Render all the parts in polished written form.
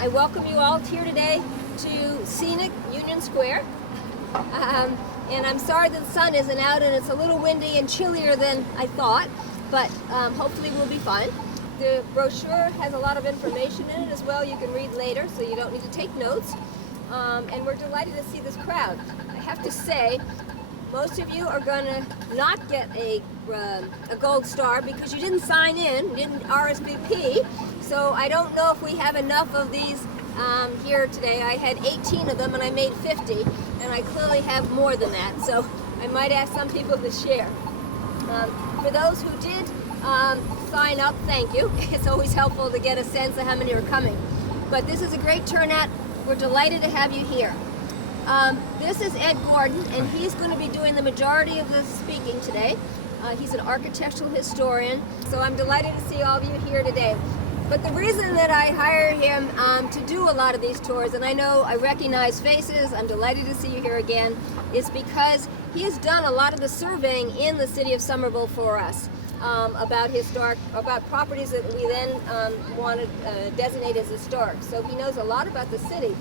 I welcome you all here today to scenic Union Square. And I'm sorry that the sun isn't out and it's a little windy and chillier than I thought, but hopefully we'll be fine. The brochure has a lot of information in it as well. You can read later, so you don't need to take notes. And we're delighted to see this crowd. I have to say, most of you are going to not get a gold star because you didn't sign in, you didn't RSVP. So I don't know if we have enough of these here today. I had 18 of them and I made 50, and I clearly have more than that. So I might ask some people to share. For those who did sign up, thank you. It's always helpful to get a sense of how many are coming. But this is a great turnout. We're delighted to have you here. This is Ed Gordon, and he's going to be doing the majority of the speaking today. He's an architectural historian, so I'm delighted to see all of you here today. But the reason that I hired him to do a lot of these tours, and I know I recognize faces, I'm delighted to see you here again, is because he has done a lot of the surveying in the city of Somerville for us about properties that we then want to designate as historic. So he knows a lot about the city.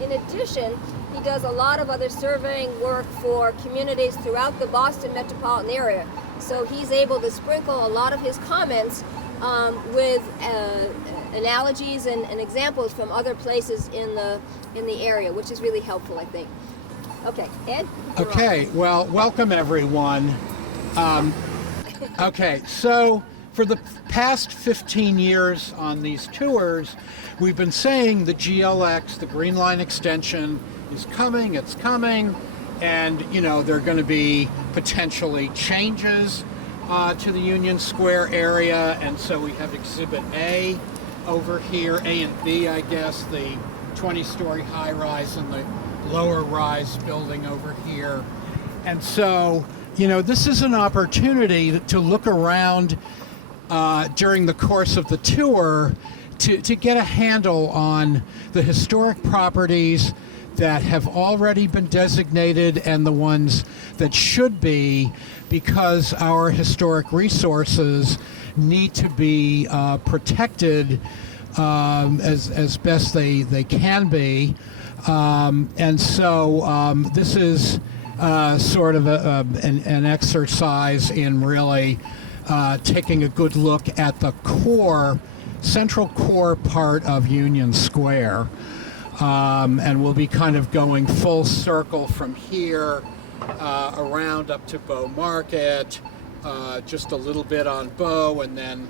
In addition, he does a lot of other surveying work for communities throughout the Boston metropolitan area. So he's able to sprinkle a lot of his comments with analogies and examples from other places in the area, which is really helpful, I think. Okay, Ed? Okay, well, welcome everyone. Okay, so for the past 15 years on these tours, we've been saying the GLX, the Green Line extension, is coming, it's coming, and, you know, there are going to be potentially changes to the Union Square area, and so we have Exhibit A over here, A and B, I guess, the 20-story high-rise and the lower-rise building over here. And so, you know, this is an opportunity to look around during the course of the tour to get a handle on the historic properties that have already been designated and the ones that should be, because our historic resources need to be protected as best they can be. And so this is sort of an exercise in really taking a good look at the central core part of Union Square. And we'll be kind of going full circle from here around up to Bow Market, just a little bit on Bow, and then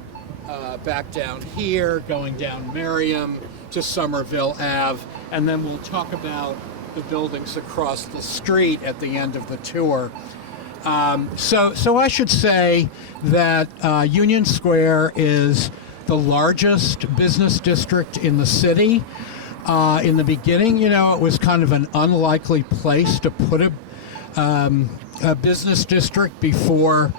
back down here, going down Merriam to Somerville Ave, and then we'll talk about the buildings across the street at the end of the tour. So I should say that Union Square is the largest business district in the city. In the beginning, you know, it was kind of an unlikely place to put a business district before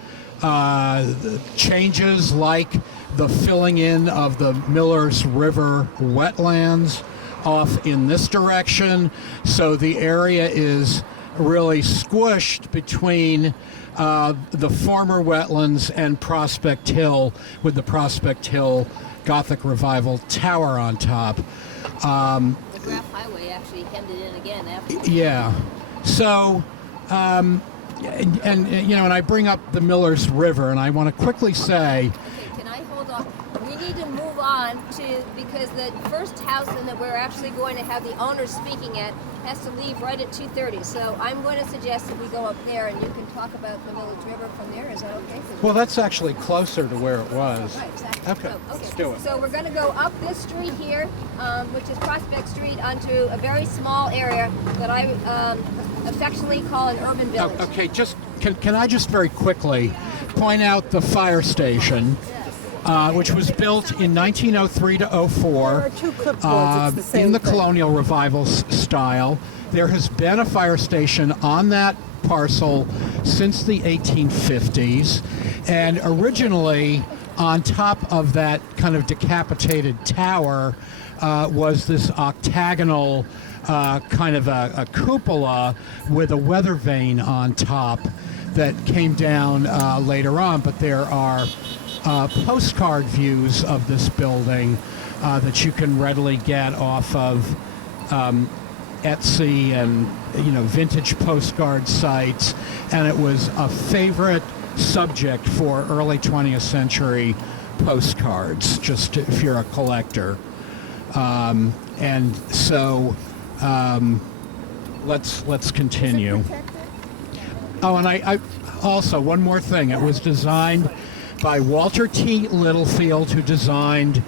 changes like the filling in of the Millers River wetlands off in this direction. So the area is really squished between the former wetlands and Prospect Hill, with the Prospect Hill Gothic Revival Tower on top. The Graff Highway actually hemmed it in again after. Yeah. So, and you know, and I bring up the Millers River, and I want to quickly say. Okay, can I hold on? We need to move on because the first house that we're actually going to have the owner speaking at has to leave right at 2:30. So I'm going to suggest that we go up there and you can talk about the Millers River from there. Is that okay? Well, that's actually closer to where it was. Right, exactly. Okay, So, let's do it. So we're going to go up this street here, which is Prospect Street, onto a very small area that I affectionately call an urban village. Okay, just can I just very quickly point out the fire station, which was built in 1903 to 04 in the colonial revival style. There has been a fire station on that parcel since the 1850s, and originally on top of that kind of decapitated tower was this octagonal kind of a cupola with a weather vane on top that came down later on, but there are postcard views of this building that you can readily get off of Etsy and vintage postcard sites, and it was a favorite subject for early 20th century postcards, just if you're a collector. And so let's continue. Is it protected? Oh, and I also, one more thing. It was designed by Walter T. Littlefield, who designed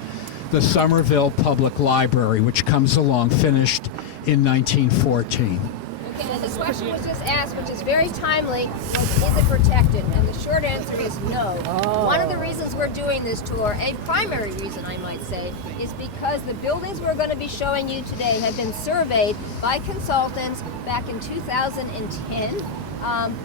the Somerville Public Library, which comes along finished in 1914. Okay, and this question was just asked, which is very timely, was is it protected? And the short answer is no. One of the reasons we're doing this tour, a primary reason I might say, is because the buildings we're going to be showing you today have been surveyed by consultants back in 2010,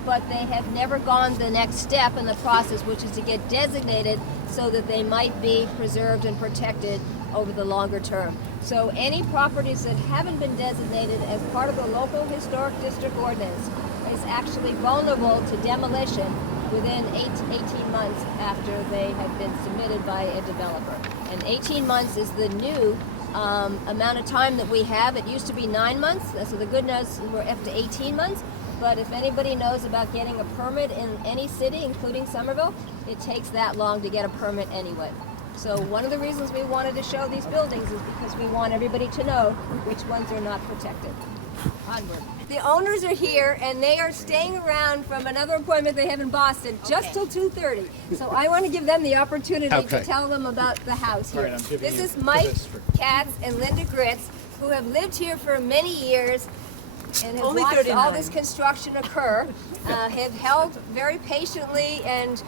but they have never gone the next step in the process, which is to get designated so that they might be preserved and protected over the longer term. So any properties that haven't been designated as part of the local historic district ordinance is actually vulnerable to demolition within 8 to 18 months after they have been submitted by a developer. And 18 months is the new amount of time that we have. It used to be 9 months, so the good news, we're up to 18 months. But if anybody knows about getting a permit in any city, including Somerville, it takes that long to get a permit anyway. So one of the reasons we wanted to show these buildings is because we want everybody to know which ones are not protected. Onward. The owners are here and they are staying around from another appointment they have in Boston just till 2:30. So I want to give them the opportunity to tell them about the house here. This is Mike Katz and Linda Gritz, who have lived here for many years and have Only watched 39. all this construction occur, have held very patiently and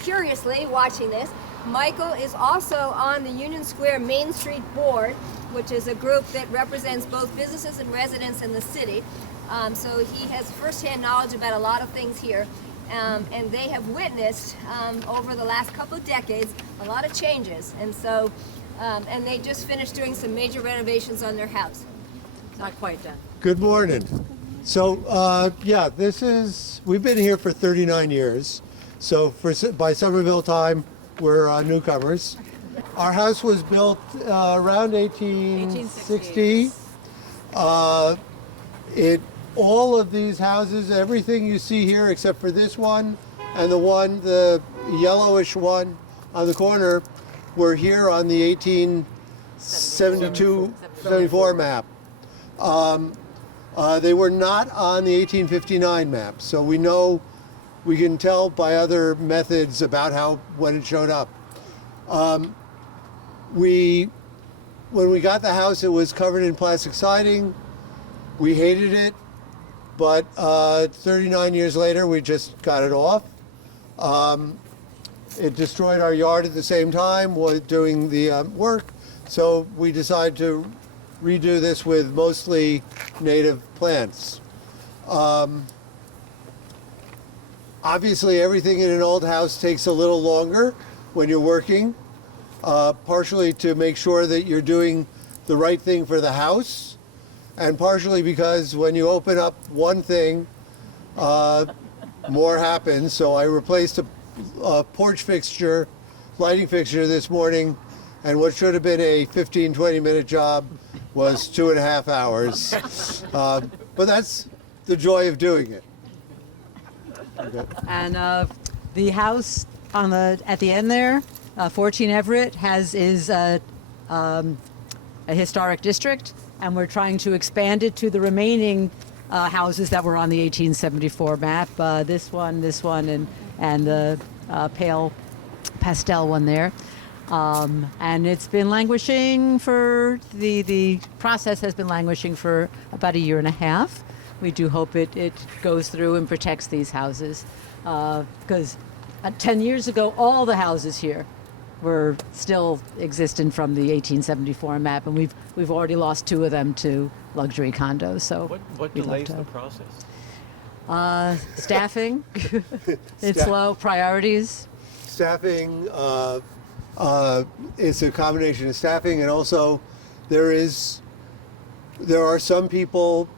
curiously watching this. Michael is also on the Union Square Main Street Board, which is a group that represents both businesses and residents in the city. So he has firsthand knowledge about a lot of things here. And they have witnessed over the last couple of decades a lot of changes. And so, and they just finished doing some major renovations on their house. Not quite done. Good morning. So, yeah, we've been here for 39 years. So by Somerville time, we're newcomers. Our house was built around 1860. All of these houses, everything you see here except for this one and the yellowish one on the corner, were here on the 1872-74 map. They were not on the 1859 map, so we can tell by other methods about when it showed up. When we got the house, it was covered in plastic siding. We hated it, but 39 years later, we just got it off. It destroyed our yard at the same time while doing the work, so we decided to redo this with mostly native plants. Obviously, everything in an old house takes a little longer when you're working, partially to make sure that you're doing the right thing for the house, and partially because when you open up one thing, more happens. So I replaced a porch fixture, lighting fixture this morning, and what should have been a 15-20 minute job was 2.5 hours. But that's the joy of doing it. Okay. And the house at the end there, 14 Everett, is a historic district, and we're trying to expand it to the remaining houses that were on the 1874 map. This one, and the pale pastel one there. And it's been languishing the process has been languishing for about 1.5 years. We do hope it goes through and protects these houses, because 10 years ago, all the houses here were still existent from the 1874 map, and we've already lost 2 of them to luxury condos. So what we'd love delays to- the process? Staffing, it's low priorities. Staffing is a combination of staffing, and also there are some people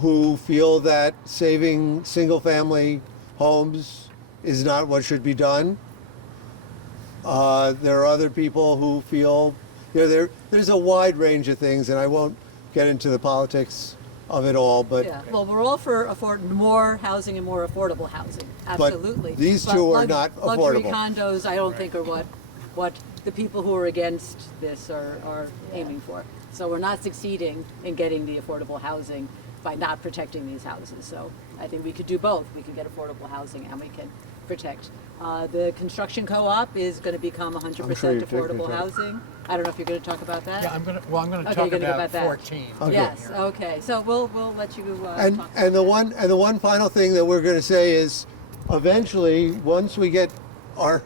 who feel that saving single-family homes is not what should be done. There are other people who feel there's a wide range of things, and I won't get into the politics of it all, but Yeah, well, we're all for more housing and more affordable housing, absolutely. these two are not Luxury affordable. condos, I don't think are what the people who are against this are aiming for. So we're not succeeding in getting the affordable housing by not protecting these houses. So I think we could do both. We can get affordable housing and we can protect. The construction co-op is going to become 100% I'm sure you're taking affordable that. housing. I don't know if you're going to talk about that. Yeah, I'm gonna Okay, talk you're gonna go about about that. 14. Okay. Yes. Okay. So we'll let you and talk. and the one final thing that we're going to say is, eventually, once we get our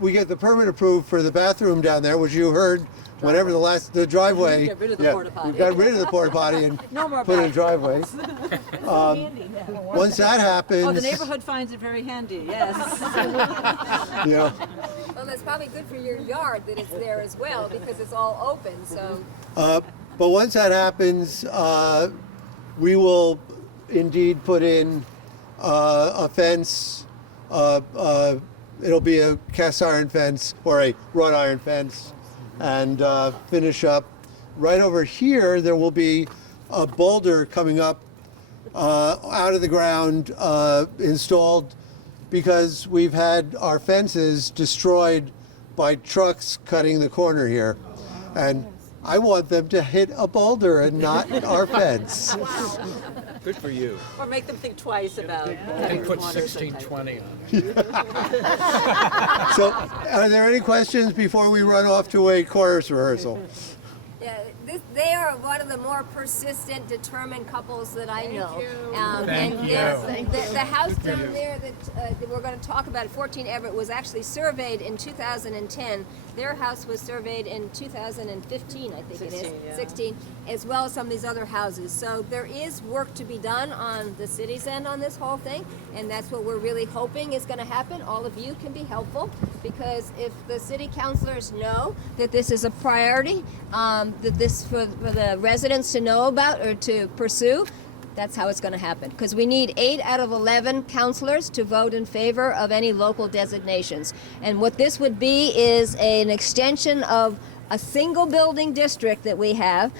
we get the permit approved for the bathroom down there, which you heard, whenever the driveway. Get rid of the porta potty. We got rid of the porta potty and No more put in a bathrooms. driveway. Once that happens, Oh, the neighborhood finds it very handy. Yes. you know, Well, that's probably good for your yard that it's there as well because it's all open. So but once that happens, we will indeed put in a fence. It'll be a cast iron fence or a wrought iron fence, and finish up. Right over here, there will be a boulder coming up out of the ground, installed because we've had our fences destroyed by trucks cutting the corner here. And I want them to hit a boulder and not our fence. Good for you. Or make them think twice about And having put water or some type. 1620 on it. So, are there any questions before we run off to a chorus rehearsal? yeah, they are one of the more persistent, determined couples that I know. Thank and you. yes, Thank the house down there that we're going to talk about, 14 Everett, was actually surveyed in 2010. Their house was surveyed in 2015, I think it is, 16, yeah. 16, as well as some of these other houses. So there is work to be done on the city's end on this whole thing, and that's what we're really hoping is going to happen. All of you can be helpful, because if the city councilors know that this is a priority, that this for the residents to know about or to pursue, that's how it's going to happen. Because we need 8 out of 11 councilors to vote in favor of any local designations. And what this would be is an extension of a single building district that we have,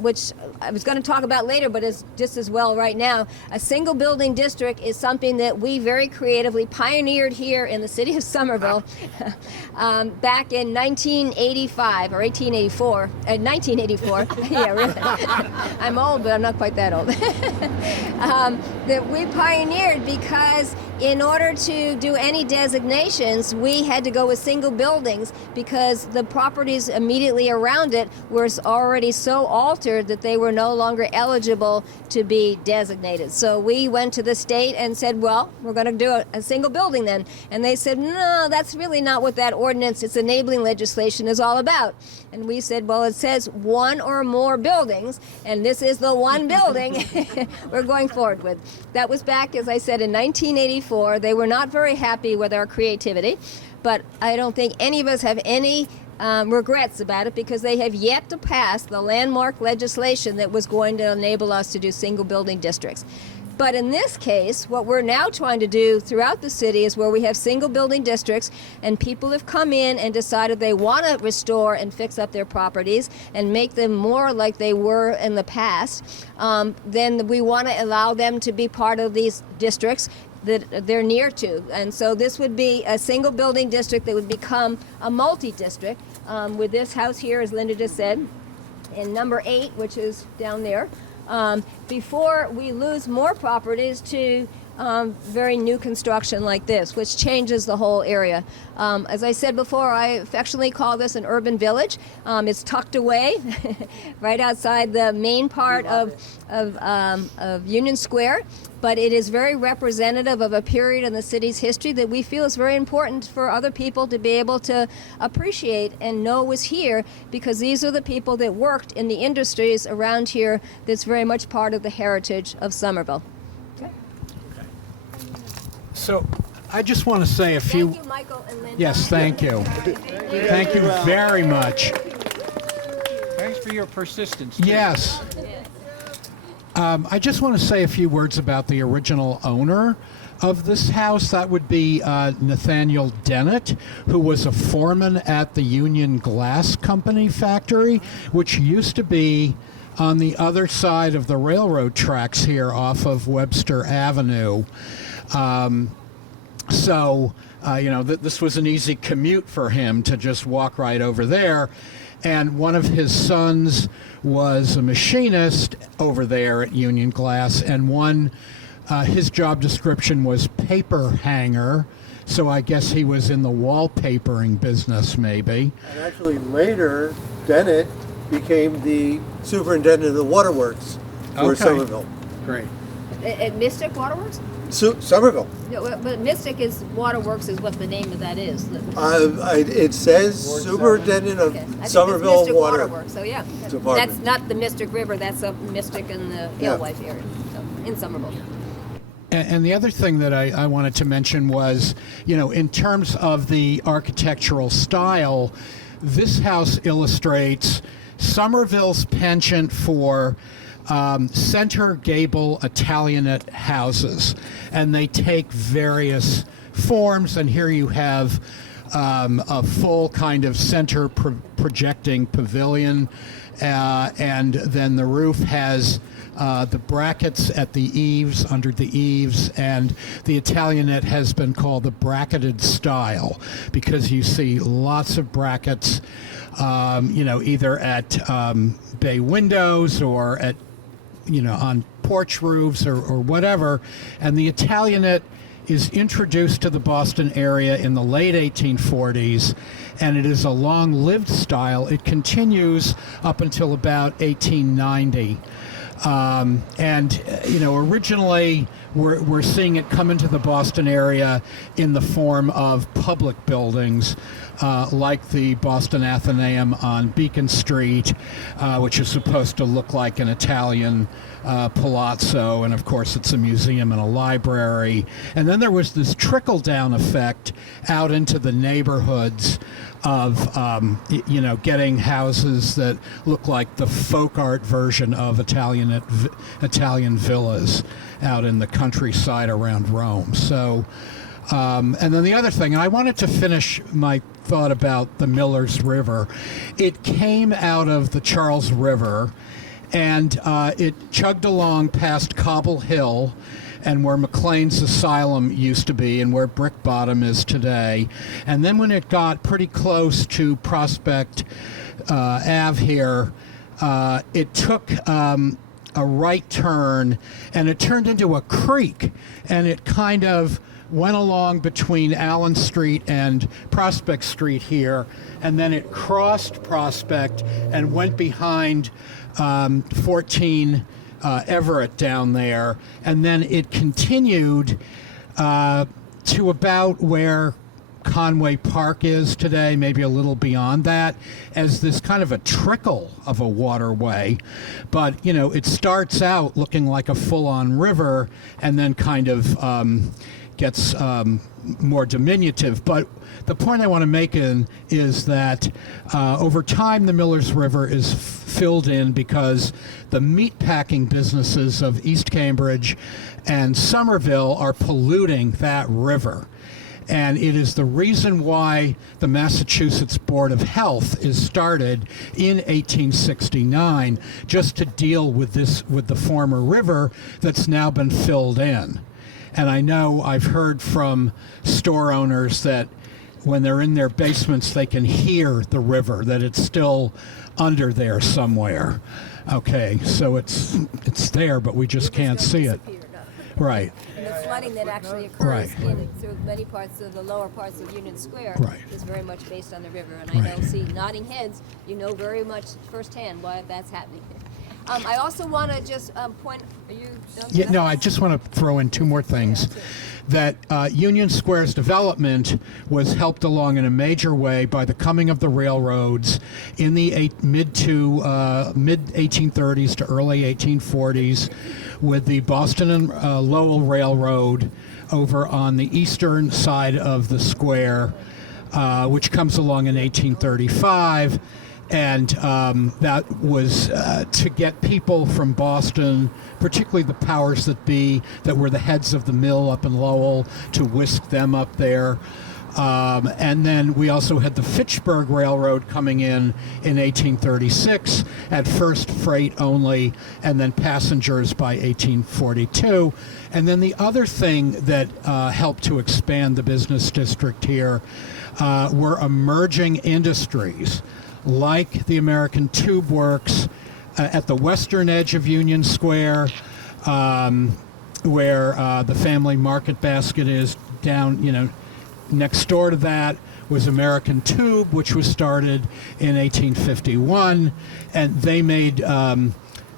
which I was going to talk about later, but is just as well right now. A single building district is something that we very creatively pioneered here in the city of Somerville back in 1985 or 1884, 1984. Yeah, really. I'm old, but I'm not quite that old. That we pioneered because in order to do any designations, we had to go with single buildings because the properties immediately around it were already so altered that they were no longer eligible to be designated. So we went to the state and said, well, we're going to do a single building then. And they said, no, that's really not what that ordinance, its enabling legislation, is all about. And we said, well, it says one or more buildings, and this is the one building we're going forward with. That was back, as I said, in 1984. They were not very happy with our creativity, but I don't think any of us have any regrets about it because they have yet to pass the landmark legislation that was going to enable us to do single building districts. But in this case, what we're now trying to do throughout the city is where we have single building districts and people have come in and decided they want to restore and fix up their properties and make them more like they were in the past, then we want to allow them to be part of these districts that they're near to. And so this would be a single building district that would become a multi-district with this house here, as Linda just said, and number 8, which is down there. Before we lose more properties to very new construction like this, which changes the whole area. As I said before, I affectionately call this an urban village. It's tucked away right outside the main part of Union Square, but it is very representative of a period in the city's history that we feel is very important for other people to be able to appreciate and know was here, because these are the people that worked in the industries around here that's very much part of the heritage of Somerville. So I just want to say a few. Thank you, Michael and Linda. Yes, thank you. Thank you very much. Thanks for your persistence. Yes. I just want to say a few words about the original owner. of this house, that would be Nathaniel Dennett, who was a foreman at the Union Glass Company factory, which used to be on the other side of the railroad tracks here off of Webster Avenue. This was an easy commute for him to just walk right over there. And one of his sons was a machinist over there at Union Glass, and his job description was paper hanger. So I guess he was in the wallpapering business, maybe. And actually later, Dennett became the superintendent of the waterworks for Okay. Somerville. Great. At Mystic Waterworks? Somerville. No, but Mystic is Waterworks is what the name of that is. It says superintendent of Okay. I think it's Somerville Mystic Water. Waterworks. So yeah, Department. that's not the Mystic River. That's a Mystic in the Yeah. Alewife area, so, in Somerville. And the other thing that I wanted to mention was, in terms of the architectural style, this house illustrates Somerville's penchant for center gable Italianate houses, and they take various forms. And here you have a full kind of center projecting pavilion, and then the roof has the brackets at the eaves, under the eaves, and the Italianate has been called the bracketed style because you see lots of brackets, either at bay windows or at, on porch roofs or whatever. And the Italianate is introduced to the Boston area in the late 1840s, and it is a long-lived style. It continues up until about 1890. Originally we're seeing it come into the Boston area in the form of public buildings, like the Boston Athenaeum on Beacon Street, which is supposed to look like an Italian palazzo, and of course it's a museum and a library. And then there was this trickle-down effect out into the neighborhoods of, getting houses that look like the folk art version of Italian villas out in the countryside around Rome. So, and then the other thing, and I wanted to finish my thought about the Millers River. It came out of the Charles River, and it chugged along past Cobble Hill, and where McLean's Asylum used to be and where Brick Bottom is today. And then when it got pretty close to Prospect Ave here, it took a right turn, and it turned into a creek, and it kind of went along between Allen Street and Prospect Street here, and then it crossed Prospect and went behind 14 Everett down there, and then it continued to about where Conway Park is today, maybe a little beyond that, as this kind of a trickle of a waterway. But, it starts out looking like a full-on river and then kind of gets more diminutive. But the point I want to make is that over time the Millers River is filled in because the meatpacking businesses of East Cambridge and Somerville are polluting that river. And it is the reason why the Massachusetts Board of Health is started in 1869, just to deal with the former river that's now been filled in. And I know I've heard from store owners that when they're in their basements, they can hear the river, that it's still under there somewhere. Okay, so it's there, but we just can't see it. Right. And the flooding that actually occurs Right. through many parts of the lower parts of Union Square Right. is very much based on the river. And I know, Right. see, nodding heads, you know very much firsthand why that's happening. I also want to just point. Are you done? Yeah, no, I just want to throw in two more things. That Union Square's development was helped along in a major way by the coming of the railroads in the mid 1830s to early 1840s, with the Boston and Lowell Railroad over on the eastern side of the square, which comes along in 1835. And that was to get people from Boston, particularly the powers that be, that were the heads of the mill up in Lowell, to whisk them up there. And then we also had the Fitchburg Railroad coming in 1836, at first freight only, and then passengers by 1842. And then the other thing that helped to expand the business district here were emerging industries, like the American Tube Works at the western edge of Union Square, where the Family Market Basket is down, next door to that was American Tube, which was started in 1851, and they made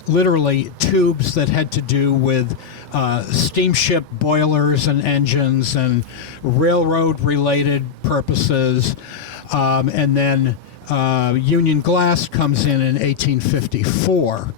literally tubes that had to do with steamship boilers and engines and railroad-related purposes. And then Union Glass comes in 1854.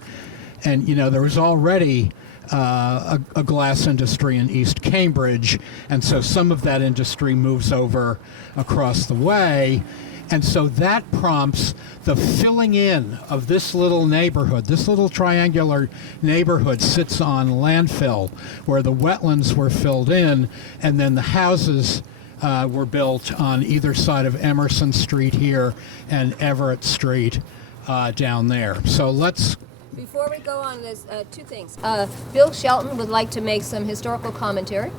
And, there was already a glass industry in East Cambridge, and so some of that industry moves over across the way. And so that prompts the filling in of this little neighborhood. This little triangular neighborhood sits on landfill where the wetlands were filled in, and then the houses were built on either side of Emerson Street here and Everett Street down there. So let's... Before we go on, there's two things. Bill Shelton would like to make some historical commentary.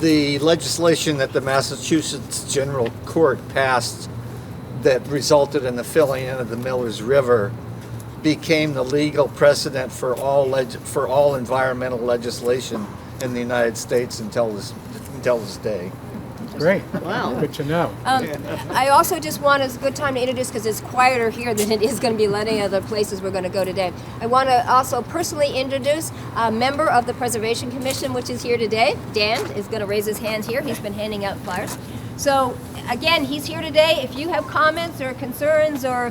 The legislation that the Massachusetts General Court passed that resulted in the filling in of the Millers River became the legal precedent for all environmental legislation in the United States until this day. Great. Wow. Good to know. I also just want, it's a good time to introduce, because it's quieter here than it is going to be at any other places we're going to go today. I want to also personally introduce a member of the Preservation Commission, which is here today. Dan is going to raise his hand here. He's been handing out flyers. So again, he's here today. If you have comments or concerns or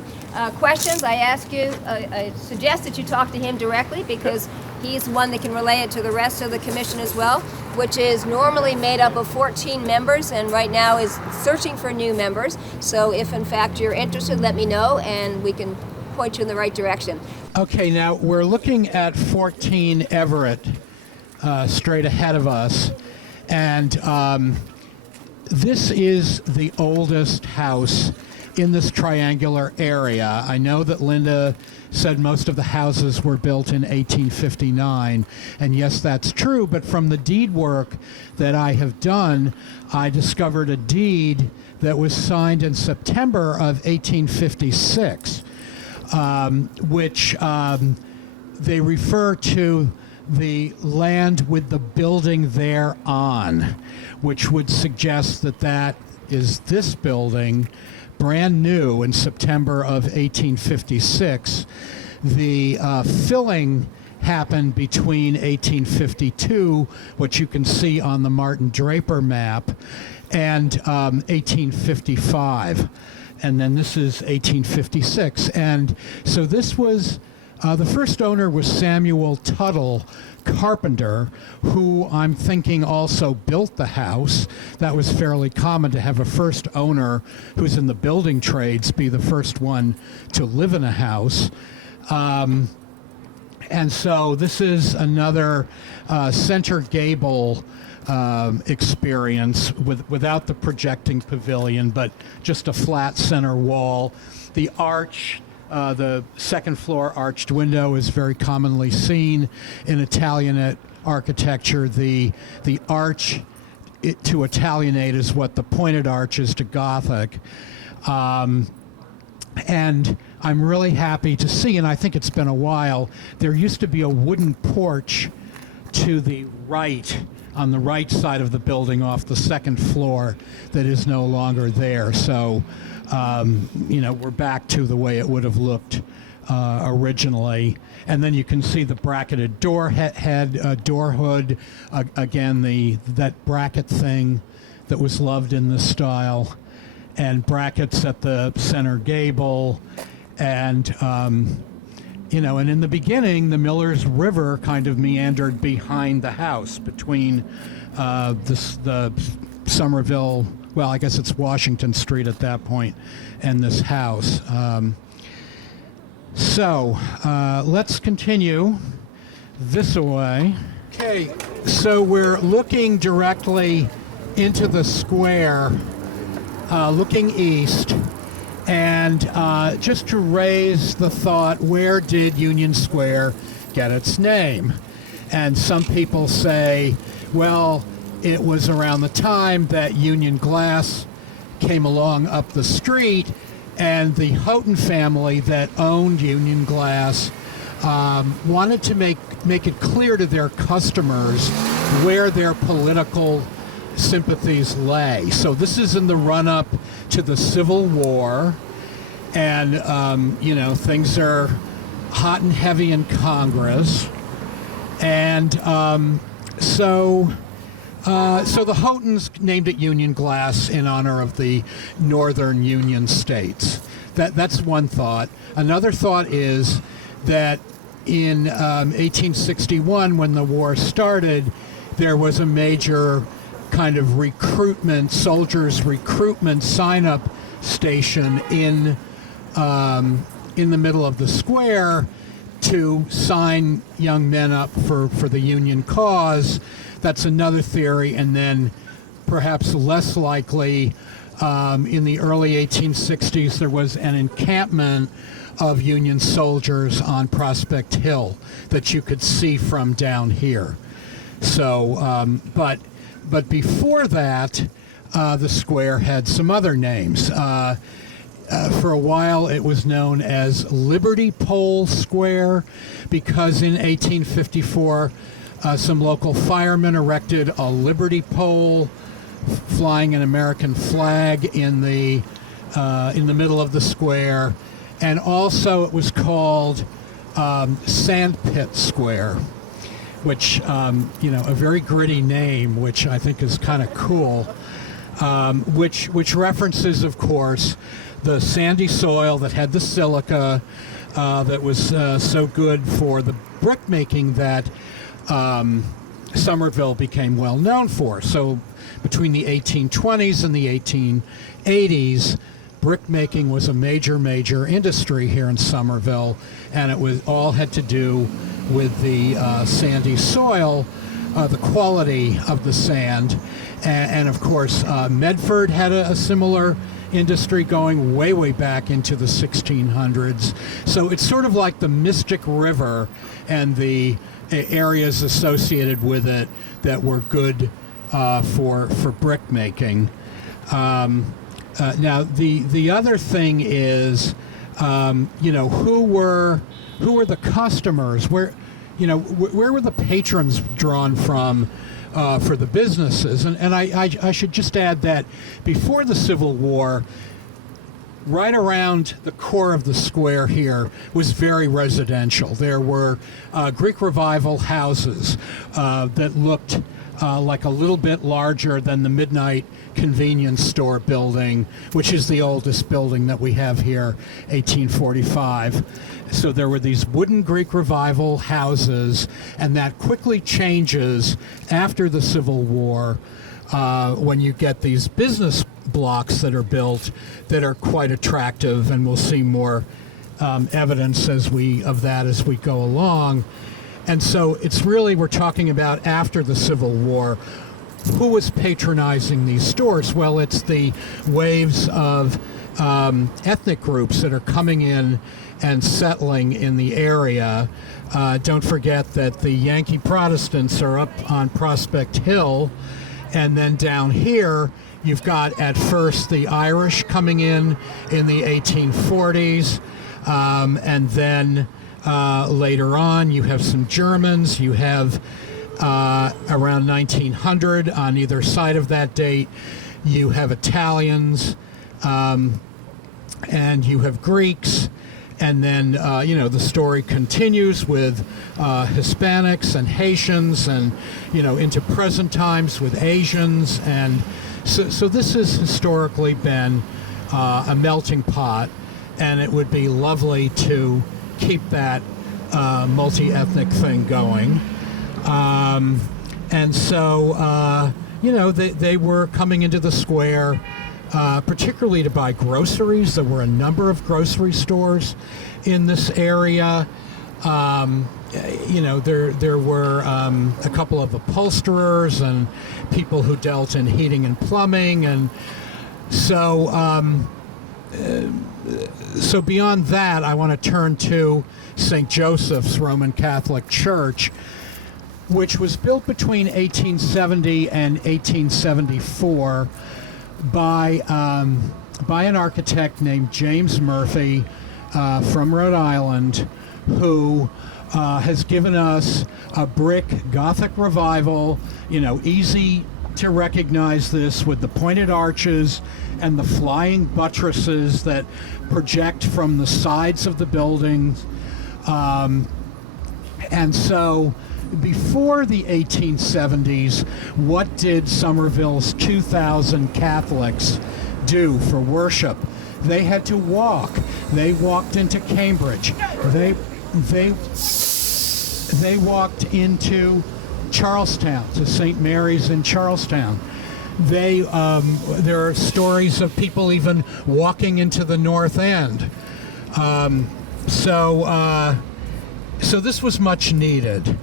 questions, I suggest that you talk to him directly, because he's one that can relay it to the rest of the commission as well, which is normally made up of 14 members and right now is searching for new members. So if in fact you're interested, let me know and we can point you in the right direction. Okay, now we're looking at 14 Everett straight ahead of us, and this is the oldest house in this triangular area. I know that Linda said most of the houses were built in 1859, and yes, that's true, but from the deed work that I have done, I discovered a deed that was signed in September of 1856, which they refer to the land with the building thereon, which would suggest that that is this building, brand new in September of 1856. The filling happened between 1852, which you can see on the Martin Draper map, and 1855. And then this is 1856. And so this was, the first owner was Samuel Tuttle Carpenter, who I'm thinking also built the house. That was fairly common to have a first owner who's in the building trades be the first one to live in a house. And so this is another center gable experience without the projecting pavilion, but just a flat center wall. The arch, the second floor arched window, is very commonly seen in Italianate architecture. The arch to Italianate is what the pointed arch is to Gothic. And I'm really happy to see, and I think it's been a while, there used to be a wooden porch to the right, on the right side of the building off the second floor, that is no longer there. So, we're back to the way it would have looked originally. And then you can see the bracketed door door hood, again, that bracket thing that was loved in this style, and brackets at the center gable. And, and in the beginning, the Millers River kind of meandered behind the house between the Somerville. Well, I guess it's Washington Street at that point, and this house. So let's continue this way. Okay, so we're looking directly into the square, looking east, and just to raise the thought, where did Union Square get its name? And some people say, well, it was around the time that Union Glass came along up the street, and the Houghton family that owned Union Glass wanted to make it clear to their customers where their political sympathies lay. So this is in the run-up to the Civil War, and things are hot and heavy in Congress, and so the Houghtons named it Union Glass in honor of the Northern Union states. That's one thought. Another thought is that in 1861, when the war started, there was a major kind of soldiers recruitment sign-up station in the middle of the square to sign young men up for the Union cause. That's another theory. And then perhaps less likely, in the early 1860s, there was an encampment of Union soldiers on Prospect Hill that you could see from down here. So, but before that, the square had some other names. For a while, it was known as Liberty Pole Square because in 1854, some local firemen erected a liberty pole flying an American flag in the middle of the square, and also it was called Sandpit Square, which a very gritty name, which I think is kind of cool, which references, of course, the sandy soil that had the silica that was so good for the brick making that Somerville became well known for. So between the 1820s and the 1880s, brick making was a major industry here in Somerville, and it was all had to do with the sandy soil, the quality of the sand, and of course Medford had a similar industry going way back into the 1600s. So it's sort of like the Mystic River and the areas associated with it that were good for brick making. Now the other thing is, who were the customers? Where were the patrons drawn from for the businesses? And I should just add that before the Civil War, right around the core of the square here was very residential. There were Greek Revival houses that looked like a little bit larger than the Midnight Convenience Store building, which is the oldest building that we have here, 1845. So there were these wooden Greek Revival houses, and that quickly changes after the Civil War when you get these business blocks that are built that are quite attractive, and we'll see more evidence of that as we go along. And so it's really, we're talking about after the Civil War. Who was patronizing these stores? Well, it's the waves of ethnic groups that are coming in and settling in the area. Don't forget that the Yankee Protestants are up on Prospect Hill, and then down here you've got at first the Irish coming in the 1840s, and then later on you have some Germans. You have around 1900 on either side of that date, you have Italians, and you have Greeks, and then the story continues with Hispanics and Haitians, and into present times with Asians, and so this has historically been a melting pot, and it would be lovely to keep that multi-ethnic thing going. And so they were coming into the square, particularly to buy groceries. There were a number of grocery stores in this area. There were a couple of upholsterers and people who dealt in heating and plumbing, and so beyond that, I want to turn to St. Joseph's Roman Catholic Church, which was built between 1870 and 1874 by an architect named James Murphy from Rhode Island, who has given us a brick Gothic revival, easy to recognize this with the pointed arches and the flying buttresses that project from the sides of the buildings. And so before the 1870s, what did Somerville's 2,000 Catholics do for worship? They had to walk. They walked into Cambridge. They walked into Charlestown, to St. Mary's in Charlestown. There are stories of people even walking into the North End. So this was much needed.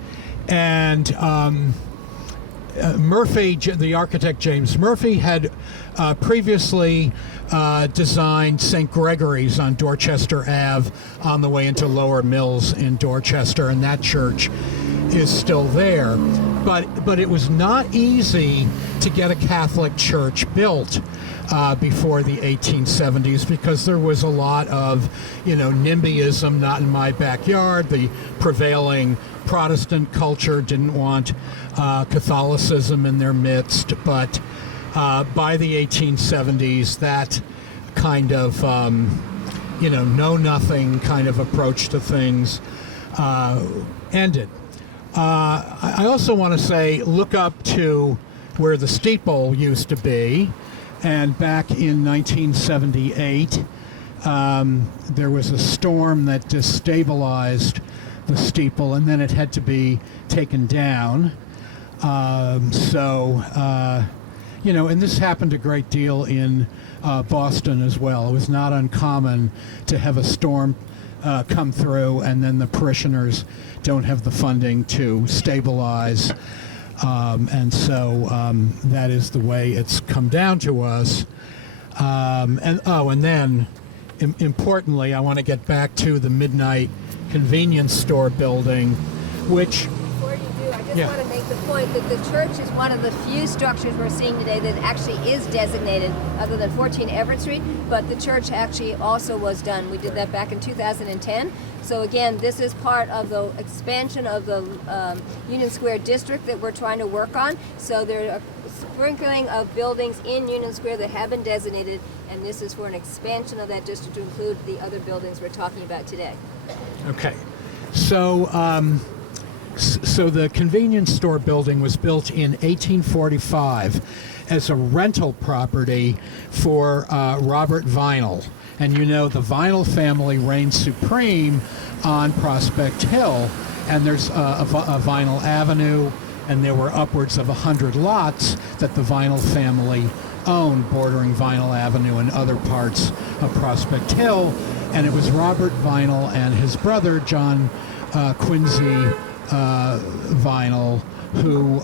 And Murphy, the architect James Murphy, had previously designed St. Gregory's on Dorchester Ave on the way into Lower Mills in Dorchester, and that church is still there. But it was not easy to get a Catholic church built before the 1870s, because there was a lot of, NIMBYism, not in my backyard. The prevailing Protestant culture didn't want Catholicism in their midst, but by the 1870s, that kind of, know-nothing kind of approach to things ended. I also want to say, look up to where the steeple used to be, and back in 1978, there was a storm that destabilized the steeple, and then it had to be taken down. And this happened a great deal in Boston as well. It was not uncommon to have a storm come through, and then the parishioners don't have the funding to stabilize. And so that is the way it's come down to us. And then, importantly, I want to get back to the Midnight Convenience Store building, which... Before you do, I just want to make the point that the church is one of the few structures we're seeing today that actually is designated, other than 14 Everett Street, but the church actually also was done. We did that back in 2010. So again, this is part of the expansion of the Union Square district that we're trying to work on. So there are sprinkling of buildings in Union Square that have been designated, and this is for an expansion of that district to include the other buildings we're talking about today. Okay. So the convenience store building was built in 1845 as a rental property for Robert Vinyl. And the Vinyl family reigned supreme on Prospect Hill, and there's a Vinyl Avenue, and there were upwards of 100 lots that the Vinyl family owned bordering Vinyl Avenue and other parts of Prospect Hill. And it was Robert Vinyl and his brother, John Quincy Vinyl, who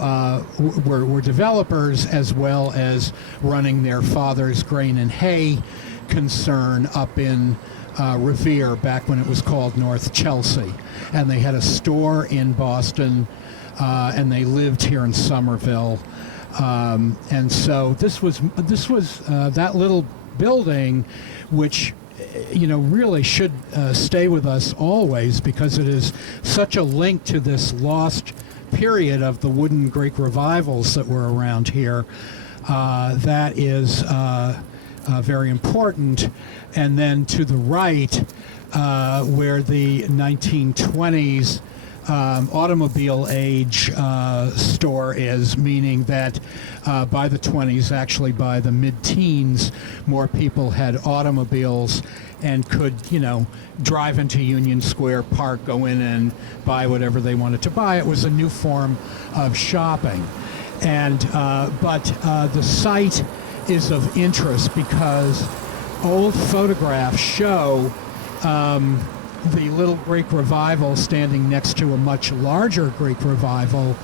were developers, as well as running their father's grain and hay concern up in Revere, back when it was called North Chelsea. And they had a store in Boston, and they lived here in Somerville. And so this was that little building, which really should stay with us always, because it is such a link to this lost period of the wooden Greek revivals that were around here. That is very important. And then to the right, where the 1920s automobile age store is, meaning that by the 20s, actually by the mid-teens, more people had automobiles and could, drive into Union Square, park, go in and buy whatever they wanted to buy. It was a new form of shopping. But the site is of interest because old photographs show the little Greek Revival standing next to a much larger Greek Revival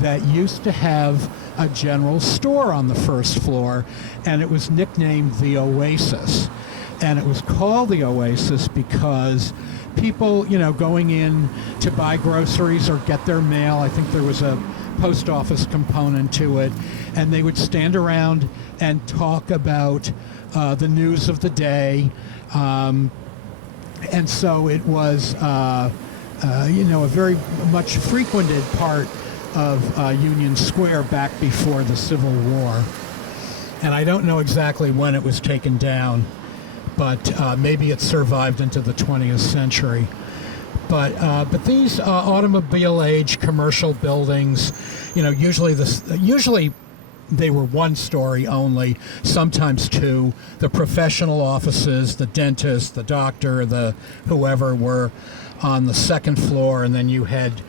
that used to have a general store on the first floor, and it was nicknamed the Oasis. And it was called the Oasis because people, going in to buy groceries or get their mail, I think there was a post office component to it, and they would stand around and talk about the news of the day. And so it was, a very much frequented part of Union Square back before the Civil War. And I don't know exactly when it was taken down, but maybe it survived into the 20th century. But these automobile-age commercial buildings, usually they were one story only, sometimes two. The professional offices, the dentist, the doctor, the whoever were on the second floor, and then you had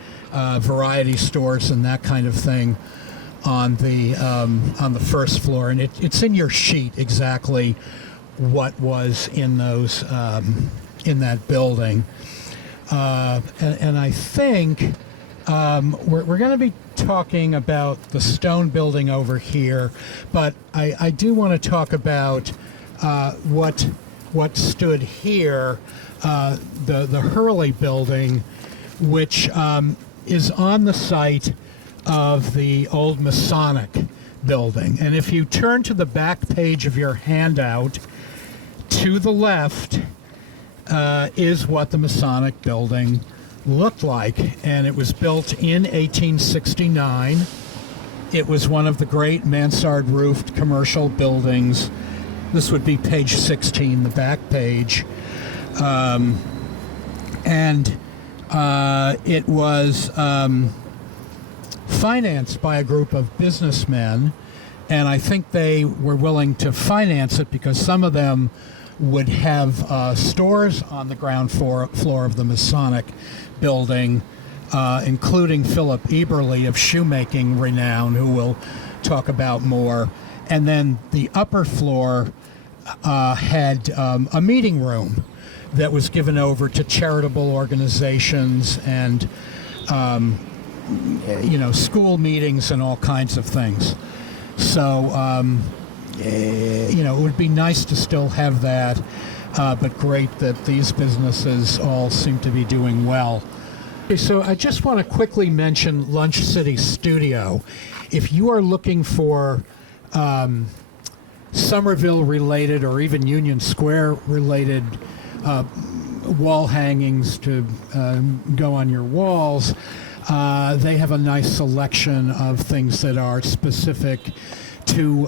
variety stores and that kind of thing on the first floor. And it's in your sheet exactly what was in those in that building. And I think we're going to be talking about the stone building over here, but I do want to talk about what stood here, the Hurley building, which is on the site of the old Masonic building. And if you turn to the back page of your handout, to the left is what the Masonic building looked like, and it was built in 1869. It was one of the great mansard roofed commercial buildings. This would be page 16, the back page. It was financed by a group of businessmen, and I think they were willing to finance it because some of them would have stores on the ground floor of the Masonic building, including Philip Eberly of shoemaking renown, who we'll talk about more. And then the upper floor had a meeting room that was given over to charitable organizations and school meetings and all kinds of things. So it would be nice to still have that, but great that these businesses all seem to be doing well. Okay, so I just want to quickly mention Lunch City Studio. If you are looking for Somerville-related or even Union Square-related wall hangings to go on your walls, they have a nice selection of things that are specific to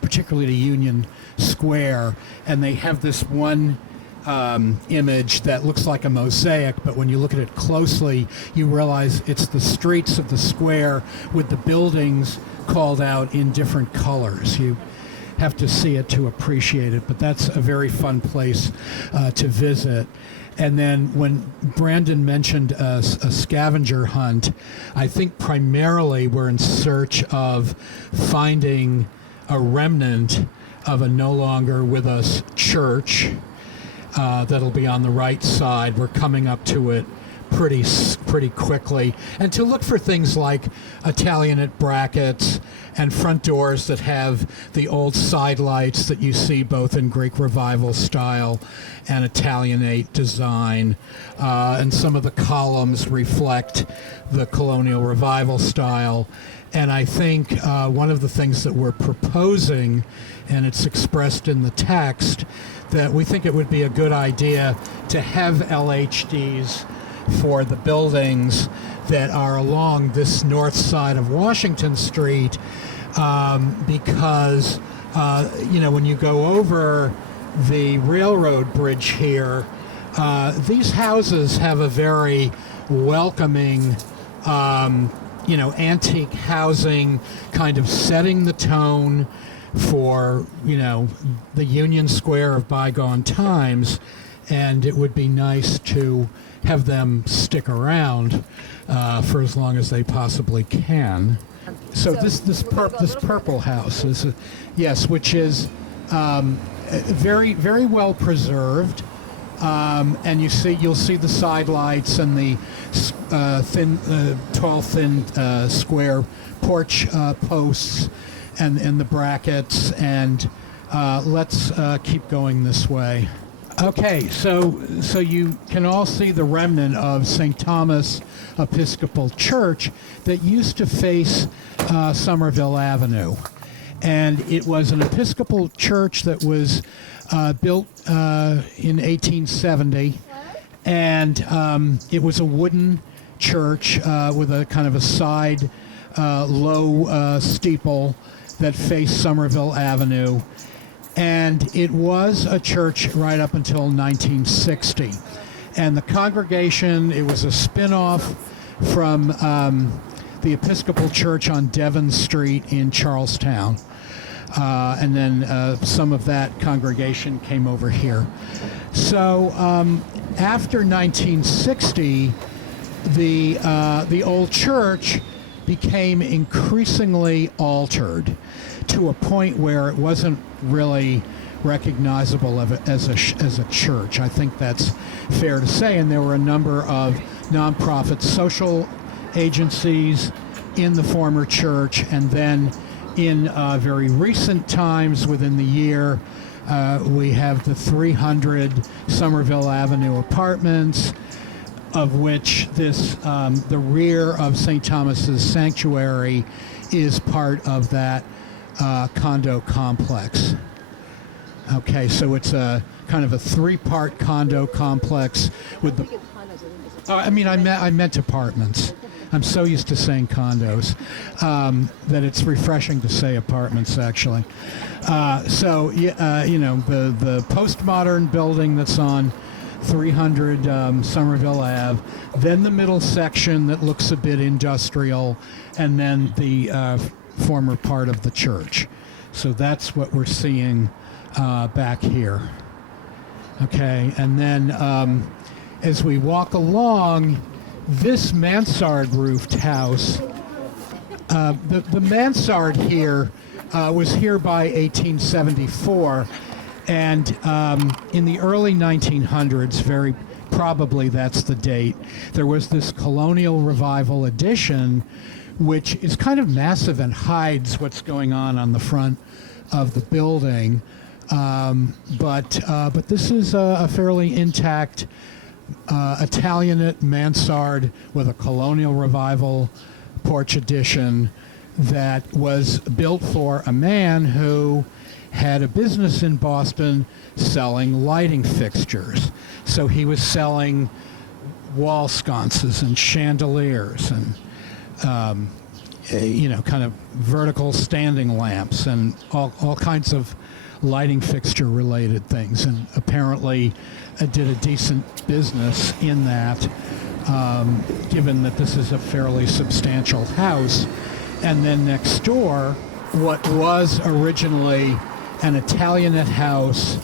particularly to Union Square, and they have this one image that looks like a mosaic, but when you look at it closely, you realize it's the streets of the square with the buildings called out in different colors. You have to see it to appreciate it, but that's a very fun place to visit. And then when Brandon mentioned a scavenger hunt, I think primarily we're in search of finding a remnant of a no longer with us church that'll be on the right side. We're coming up to it pretty quickly, and to look for things like Italianate brackets and front doors that have the old side lights that you see both in Greek Revival style and Italianate design, and some of the columns reflect the Colonial Revival style. And I think one of the things that we're proposing, and it's expressed in the text, that we think it would be a good idea to have LHDs for the buildings that are along this north side of Washington Street, because when you go over the railroad bridge here, these houses have a very welcoming antique housing, kind of setting the tone for the Union Square of bygone times, and it would be nice to have them stick around for as long as they possibly can. So this we're gonna go a little purple further. house is yes, which is very very well preserved, and you'll see the side lights and the tall thin square porch posts and the brackets, and let's keep going this way. Okay, so you can all see the remnant of St. Thomas Episcopal Church that used to face Somerville Avenue. And it was an Episcopal church that was built in 1870. And it was a wooden church with a kind of a side low steeple that faced Somerville Avenue. And it was a church right up until 1960. And the congregation, it was a spin-off from the Episcopal Church on Devon Street in Charlestown. And then some of that congregation came over here. So after 1960, the old church became increasingly altered to a point where it wasn't really recognizable as a church. I think that's fair to say. And there were a number of nonprofit social agencies in the former church, and then in very recent times within the year, we have the 300 Somerville Avenue apartments, of which the rear of St. Thomas's Sanctuary is part of that condo complex. Okay, so it's a kind of a three-part condo complex with the. I meant apartments. I'm so used to saying condos that it's refreshing to say apartments, actually. So the postmodern building that's on 300 Somerville Ave, then the middle section that looks a bit industrial, and then the former part of the church. So that's what we're seeing back here. Okay, and then as we walk along, this mansard roofed house, the mansard here was here by 1874, and in the early 1900s, very probably that's the date, there was this Colonial Revival addition, which is kind of massive and hides what's going on the front of the building. But this is a fairly intact Italianate mansard with a Colonial Revival porch addition that was built for a man who had a business in Boston selling lighting fixtures. So he was selling wall sconces and chandeliers and kind of vertical standing lamps and all kinds of lighting fixture related things, and apparently did a decent business in that, given that this is a fairly substantial house. And then next door, what was originally an Italianate house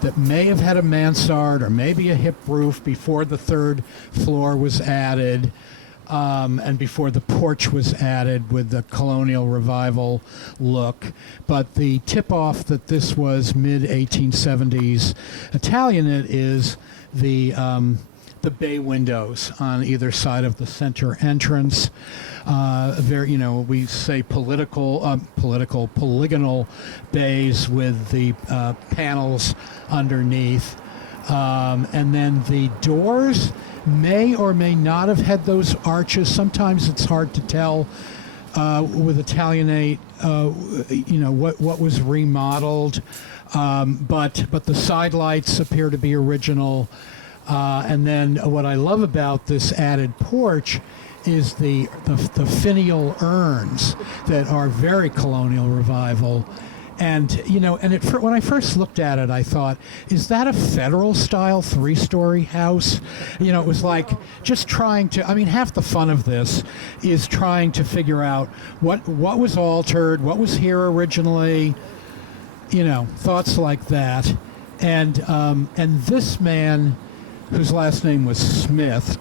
that may have had a mansard or maybe a hip roof before the third floor was added, and before the porch was added with the Colonial Revival look. But the tip-off that this was mid-1870s Italianate is the bay windows on either side of the center entrance. We say polygonal bays with the panels underneath. And then the doors may or may not have had those arches. Sometimes it's hard to tell with Italianate, what was remodeled. But the side lights appear to be original. And then what I love about this added porch is the finial urns that are very Colonial Revival. And, when I first looked at it, I thought, is that a federal style 3-story house? It was like just trying to, half the fun of this is trying to figure out what was altered, what was here originally, thoughts like that. And this man, whose last name was Smith,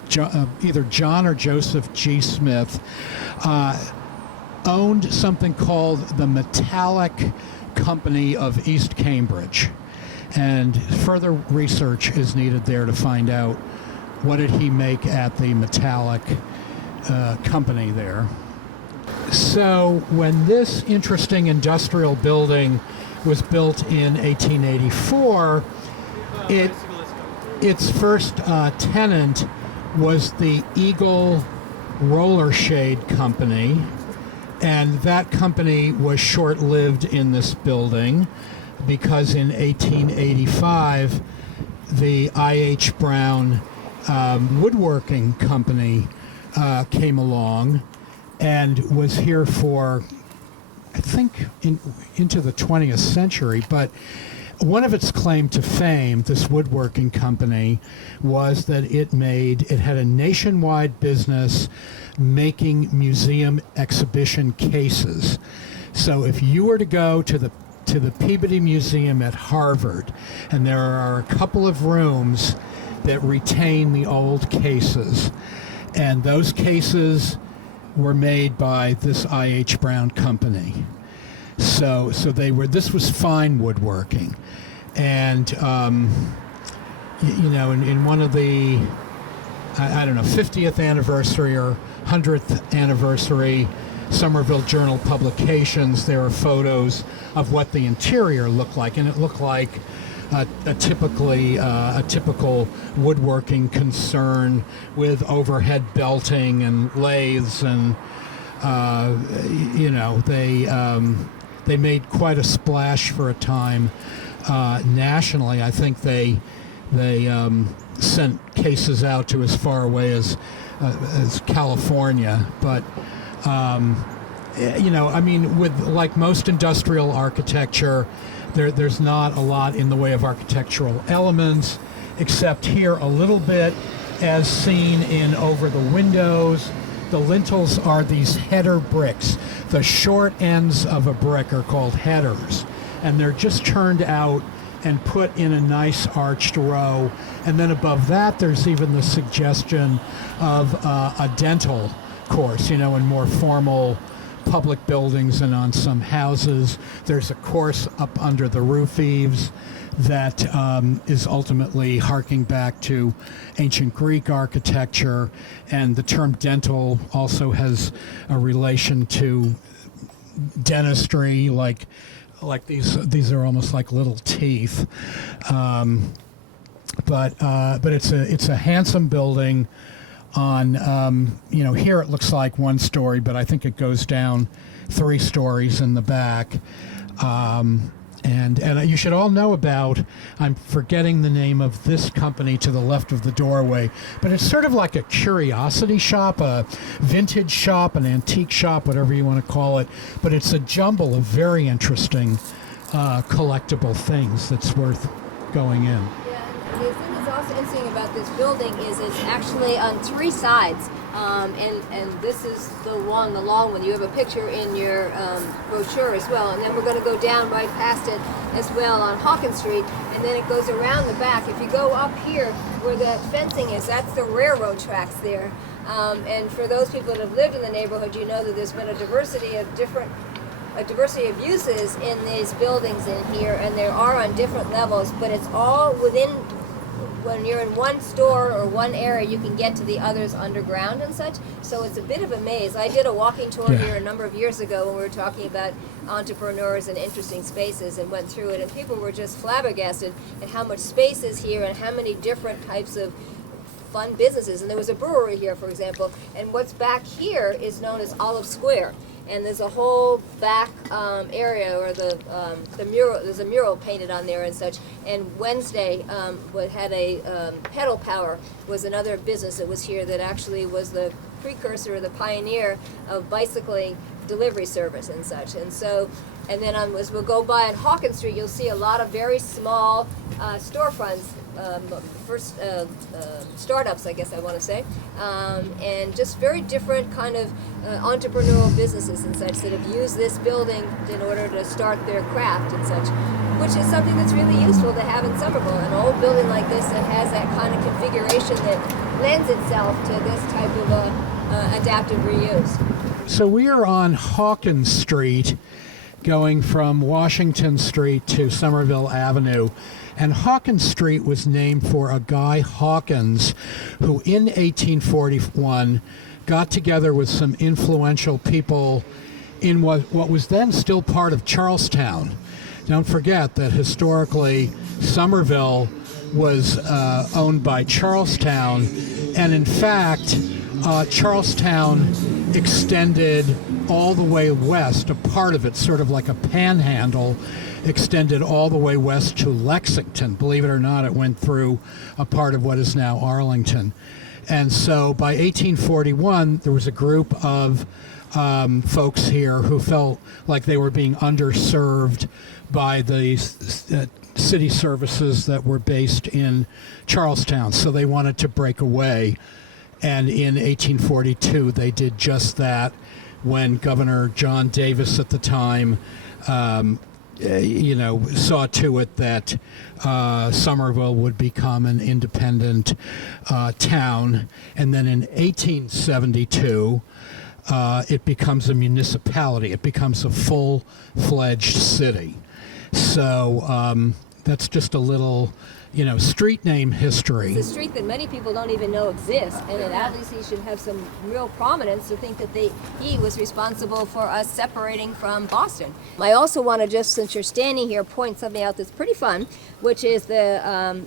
either John or Joseph G. Smith, owned something called the Metallic Company of East Cambridge. And further research is needed there to find out what did he make at the Metallic company there. So when this interesting industrial building was built in 1884, its first tenant was the Eagle Roller Shade Company, and that company was short-lived in this building because in 1885 the I.H. Brown Woodworking Company came along and was here for, I think, into the 20th century. But one of its claim to fame, this woodworking company, was that it had a nationwide business making museum exhibition cases. So if you were to go to the Peabody Museum at Harvard, and there are a couple of rooms that retain the old cases, and those cases were made by this I.H. Brown company. So this was fine woodworking. And, in one of the, I don't know, 50th anniversary or 100th anniversary Somerville Journal publications, there are photos of what the interior looked like. And it looked like a typical woodworking concern with overhead belting and lathes, and they made quite a splash for a time nationally. I think they sent cases out to as far away as California, but. With like most industrial architecture, there's not a lot in the way of architectural elements, except here a little bit, as seen in over the windows. The lintels are these header bricks. The short ends of a brick are called headers, and they're just turned out and put in a nice arched row. And then above that, there's even the suggestion of a dental course, in more formal public buildings and on some houses. There's a course up under the roof eaves that is ultimately harking back to ancient Greek architecture, and the term dental also has a relation to dentistry, like these are almost like little teeth. But it's a handsome building. On here it looks like one story, but I think it goes down 3 stories in the back. And you should all know about, I'm forgetting the name of this company to the left of the doorway, but it's sort of like a curiosity shop, a vintage shop, an antique shop, whatever you want to call it. But it's a jumble of very interesting collectible things that's worth going in. Yeah, and the thing that's also interesting about this building is it's actually on 3 sides. And this is the long one. You have a picture in your brochure as well. And then we're going to go down right past it as well on Hawkins Street. And then it goes around the back. If you go up here where the fencing is, that's the railroad tracks there. And for those people that have lived in the neighborhood, you know that there's been a diversity of uses in these buildings in here. And there are on different levels, but it's all within. When you're in one store or one area, you can get to the others underground and such. So it's a bit of a maze. I did a walking tour here a number of years ago when we were talking about entrepreneurs and interesting spaces, and went through it, and people were just flabbergasted at how much space is here and how many different types of fun businesses. And there was a brewery here, for example, and what's back here is known as Olive Square. And there's a whole back area where the mural, there's a mural painted on there and such. And Wednesday had a Pedal Power was another business that was here that actually was the precursor, the pioneer of bicycling delivery service and such. And so, and then as we'll go by on Hawkins Street, you'll see a lot of very small storefronts. Startups, I guess I want to say, and just very different kind of entrepreneurial businesses and such that have used this building in order to start their craft and such, which is something that's really useful to have in Somerville. An old building like this that has that kind of configuration that lends itself to this type of adaptive reuse. So we are on Hawkins Street, going from Washington Street to Somerville Avenue. And Hawkins Street was named for a guy, Hawkins, who in 1841 got together with some influential people in what was then still part of Charlestown. Don't forget that historically Somerville was owned by Charlestown, and in fact, Charlestown extended all the way west. A part of it, sort of like a panhandle, extended all the way west to Lexington. Believe it or not, it went through a part of what is now Arlington. And so by 1841, there was a group of folks here who felt like they were being underserved by the city services that were based in Charlestown. So they wanted to break away. And in 1842, they did just that when Governor John Davis at the time, saw to it that Somerville would become an independent town. And then in 1872, it becomes a municipality. It becomes a full-fledged city. So that's just a little, street name history. It's a street that many people don't even know exists, and it obviously should have some real prominence to think that he was responsible for us separating from Boston. I also want to just, since you're standing here, point something out that's pretty fun, which is the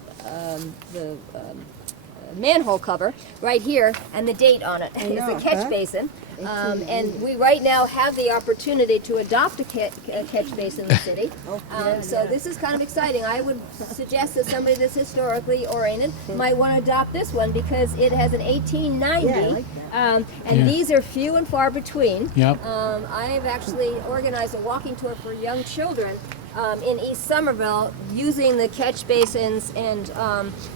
manhole cover right here and the date on it. It's a catch basin. And we right now have the opportunity to adopt a catch basin in the city. So this is kind of exciting. I would suggest that somebody that's historically oriented might want to adopt this one because it has an 1890. These are few and far between. Yep. I have actually organized a walking tour for young children in East Somerville using the catch basins and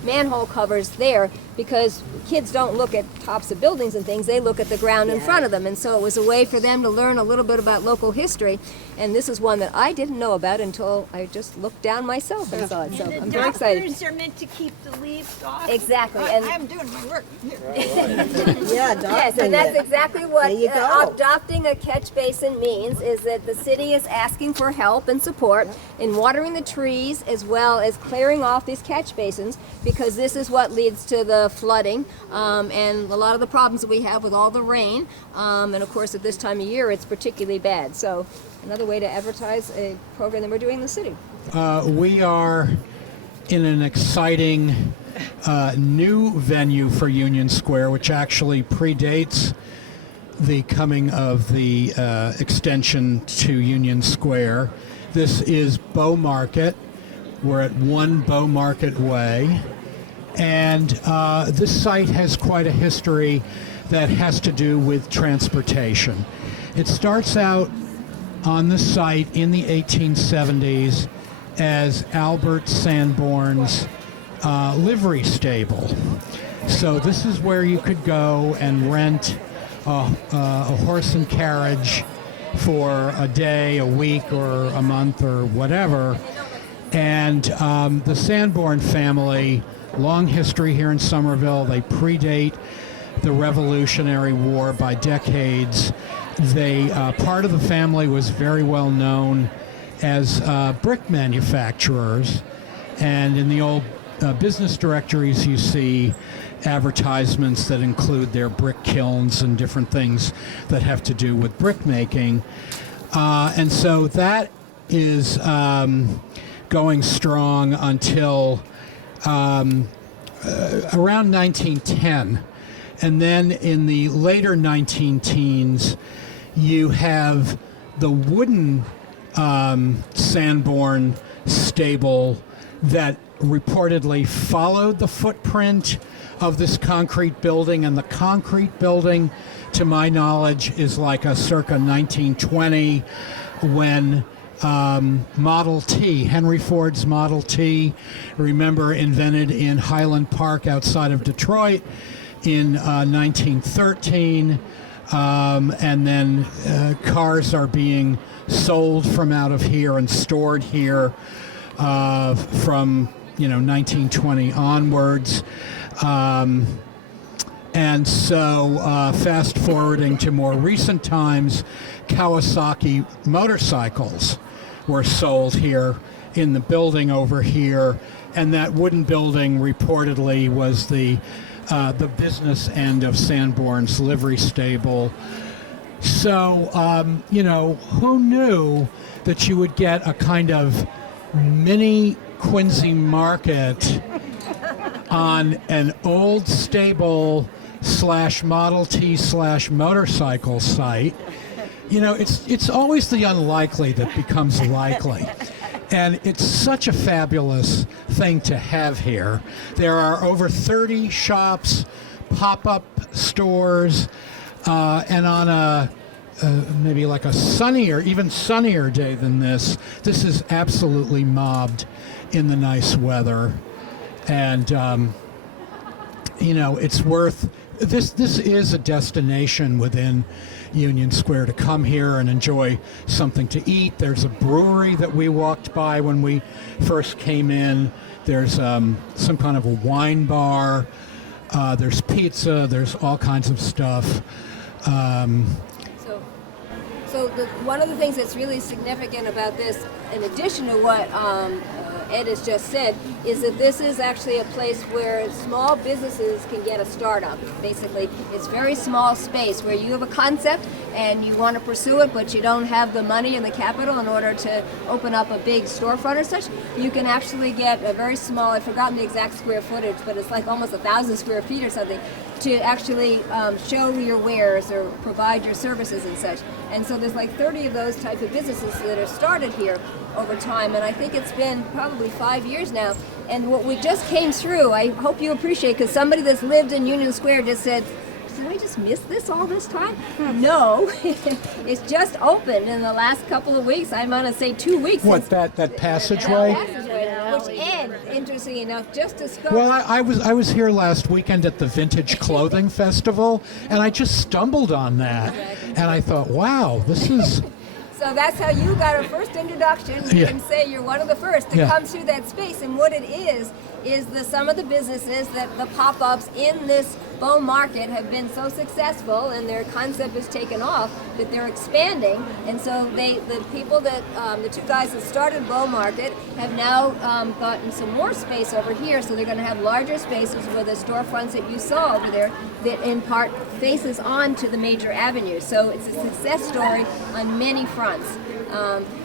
manhole covers there because kids don't look at tops of buildings and things, they look at the ground in front of them. And so it was a way for them to learn a little bit about local history. And this is one that I didn't know about until I just looked down myself and saw it. So I'm very excited. Doctors are meant to keep the leaves off. Exactly. I'm doing my work. Yes, and that's exactly what adopting a catch basin means, is that the city is asking for help and support in watering the trees as well as clearing off these catch basins, because this is what leads to the flooding and a lot of the problems that we have with all the rain. And of course, at this time of year, it's particularly bad. So another way to advertise a program that we're doing in the city. We are in an exciting new venue for Union Square, which actually predates the coming of the extension to Union Square. This is Bow Market. We're at 1 Bow Market Way. And this site has quite a history that has to do with transportation. It starts out on the site in the 1870s as Albert Sanborn's livery stable. So this is where you could go and rent a horse and carriage for a day, a week, or a month, or whatever. And the Sanborn family, long history here in Somerville. They predate the Revolutionary War by decades. They part of the family was very well known as brick manufacturers, and in the old business directories you see advertisements that include their brick kilns and different things that have to do with brick making. And so that is going strong until around 1910. And then in the later 19-teens, you have the wooden Sanborn stable that reportedly followed the footprint of this concrete building. And the concrete building, to my knowledge, is like a circa 1920 when Model T, Henry Ford's Model T, remember, invented in Highland Park outside of Detroit in 1913. And then cars are being sold from out of here and stored here from 1920 onwards. And so, fast forwarding to more recent times, Kawasaki motorcycles were sold here in the building over here, and that wooden building reportedly was the business end of Sanborn's livery stable. So, who knew that you would get a kind of mini Quincy market on an old stable / Model T / motorcycle site? It's always the unlikely that becomes likely. And it's such a fabulous thing to have here. There are over 30 shops, pop-up stores, and on a maybe like a even sunnier day than this is absolutely mobbed in the nice weather. And, it's worth, this is a destination within Union Square to come here and enjoy something to eat. There's a brewery that we walked by when we first came in. There's some kind of a wine bar. There's pizza. There's all kinds of stuff. So one of the things that's really significant about this, in addition to what Ed has just said, is that this is actually a place where small businesses can get a startup. Basically, it's very small space where you have a concept and you want to pursue it, but you don't have the money and the capital in order to open up a big storefront or such. You can actually get a very small, I've forgotten the exact square footage, but it's like almost 1,000 square feet or something, to actually show your wares or provide your services and such. And so there's like 30 of those type of businesses that are started here over time, and I think it's been probably 5 years now. And what we just came through, I hope you appreciate, because somebody that's lived in Union Square just said, did we just miss this all this time? No, it's just opened in the last couple of weeks. I'm going to say 2 weeks. What, that passageway? Which Ed, interesting enough, just discovered. Well, I was here last weekend at the Vintage Clothing Festival, and I just stumbled on that, and I thought, wow, this is. So that's how you got a first introduction. You can say you're one of the first to come through that space. And what it is some of the businesses that the pop-ups in this Bow Market have been so successful, and their concept has taken off, that they're expanding. And so the people that, the two guys that started Bow Market have now gotten some more space over here. So they're going to have larger spaces where the storefronts that you saw over there that in part faces on to the major avenues. So it's a success story on many fronts.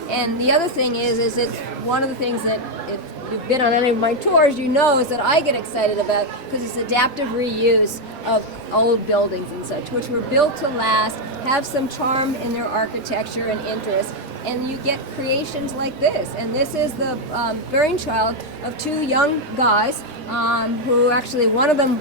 And the other thing is it's one of the things that, if you've been on any of my tours, you know, is that I get excited about, because it's adaptive reuse of old buildings and such, which were built to last, have some charm in their architecture and interest, and you get creations like this. And this is the brainchild of two young guys who actually, one of them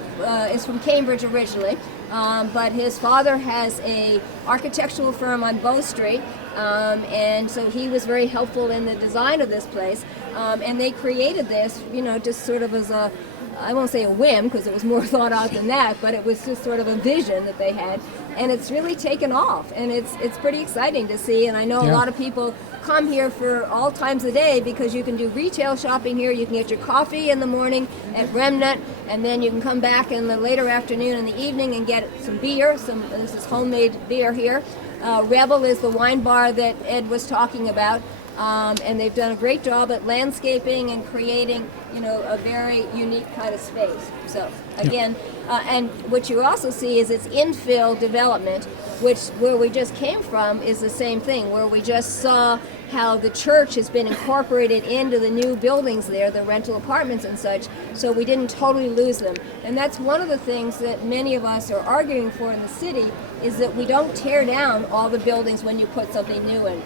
is from Cambridge originally, but his father has a architectural firm on Bow Street, and so he was very helpful in the design of this place. And they created this, just sort of as a, I won't say a whim, because it was more thought out than that, but it was just sort of a vision that they had. And it's really taken off, and it's pretty exciting to see. And I know a lot of people come here for all times of day, because you can do retail shopping here. You can get your coffee in the morning at Remnant, and then you can come back in the later afternoon and the evening and get some beer. This is homemade beer here. Rebel is the wine bar that Ed was talking about. And they've done a great job at landscaping and creating, a very unique kind of space. So again, and what you also see is it's infill development, where we just came from is the same thing, where we just saw how the church has been incorporated into the new buildings there, the rental apartments and such, so we didn't totally lose them. And that's one of the things that many of us are arguing for in the city, is that we don't tear down all the buildings when you put something new in.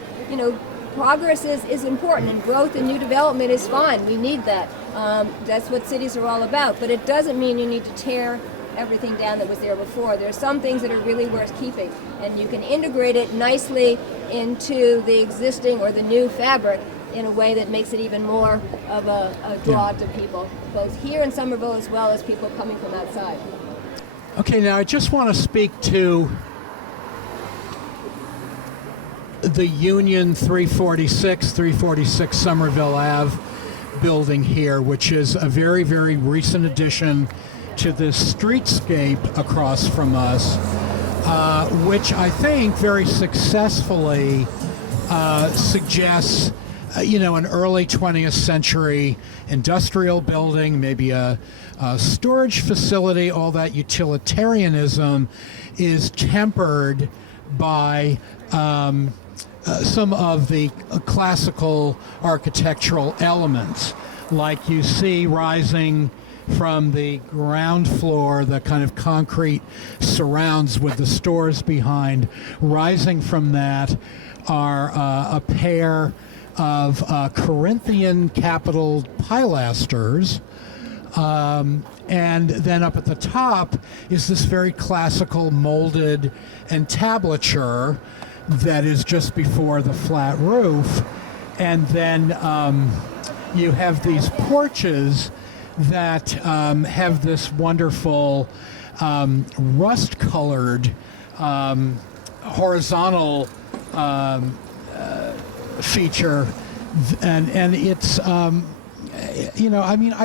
Progress is important, and growth and new development is fine. We need that. That's what cities are all about. But it doesn't mean you need to tear everything down that was there before. There are some things that are really worth keeping, and you can integrate it nicely into the existing or the new fabric in a way that makes it even more of a draw to people, both here in Somerville as well as people coming from outside. Okay, now I just want to speak to the Union 346 Somerville Ave building here, which is a very, very recent addition to this streetscape across from us, which I think very successfully suggests, an early 20th century industrial building, maybe a storage facility. All that utilitarianism is tempered by some of the classical architectural elements, like you see rising from the ground floor, the kind of concrete surrounds with the stores behind. Rising from that are a pair of Corinthian capital pilasters. And then up at the top is this very classical molded entablature that is just before the flat roof. And then you have these porches that have this wonderful rust-colored horizontal feature, and it's I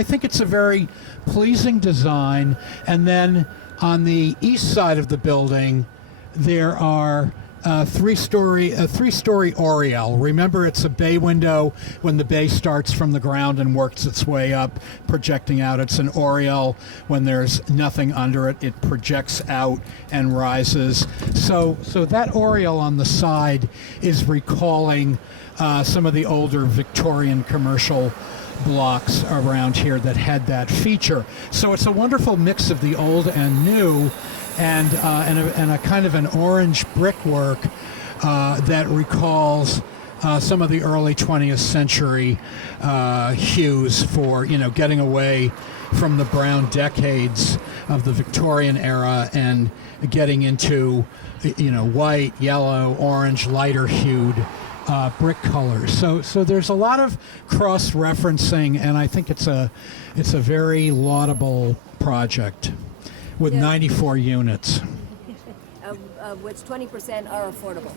think it's a very pleasing design. And then on the east side of the building there are a three-story oriel. Remember, it's a bay window. When the bay starts from the ground and works its way up, projecting out, it's an oriel. When there's nothing under it, it projects out and rises. So that oriel on the side is recalling some of the older Victorian commercial blocks around here that had that feature. So it's a wonderful mix of the old and new, and a kind of an orange brickwork that recalls some of the early 20th century hues for getting away from the brown decades of the Victorian era and getting into white, yellow, orange, lighter hued brick colors. So there's a lot of cross-referencing, and I think it's a very laudable project with 94 units. Of which 20% are affordable.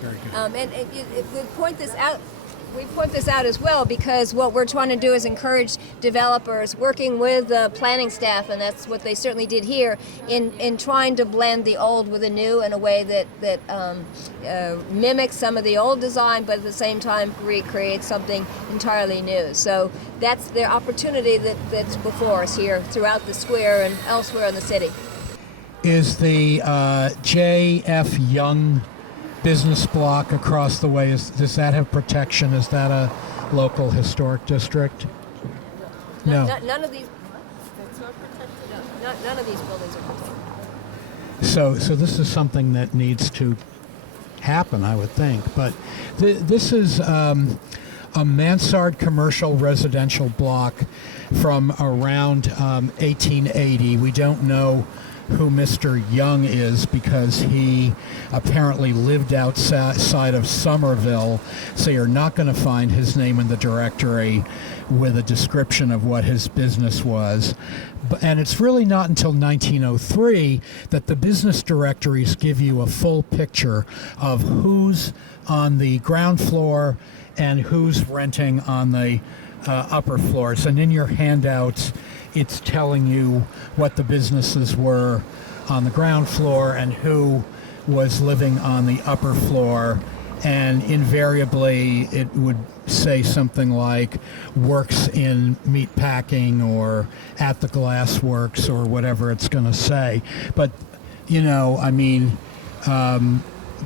Very good. And we point this out. We point this out as well because what we're trying to do is encourage developers working with the planning staff, and that's what they certainly did here, in trying to blend the old with the new in a way that mimics some of the old design, but at the same time recreates something entirely new. So that's the opportunity that's before us here throughout the square and elsewhere in the city. Is the J.F. Young business block across the way, does that have protection? Is that a local historic district? No. None of these. That's not protected. No, none of these buildings are protected. So this is something that needs to happen, I would think. But this is a mansard commercial residential block from around 1880. We don't know who Mr. Young is because he apparently lived outside of Somerville, so you're not going to find his name in the directory with a description of what his business was. And it's really not until 1903 that the business directories give you a full picture of who's on the ground floor and who's renting on the upper floors. And in your handouts, it's telling you what the businesses were on the ground floor and who was living on the upper floor. And invariably, it would say something like works in meat packing or at the glass works or whatever it's going to say. But,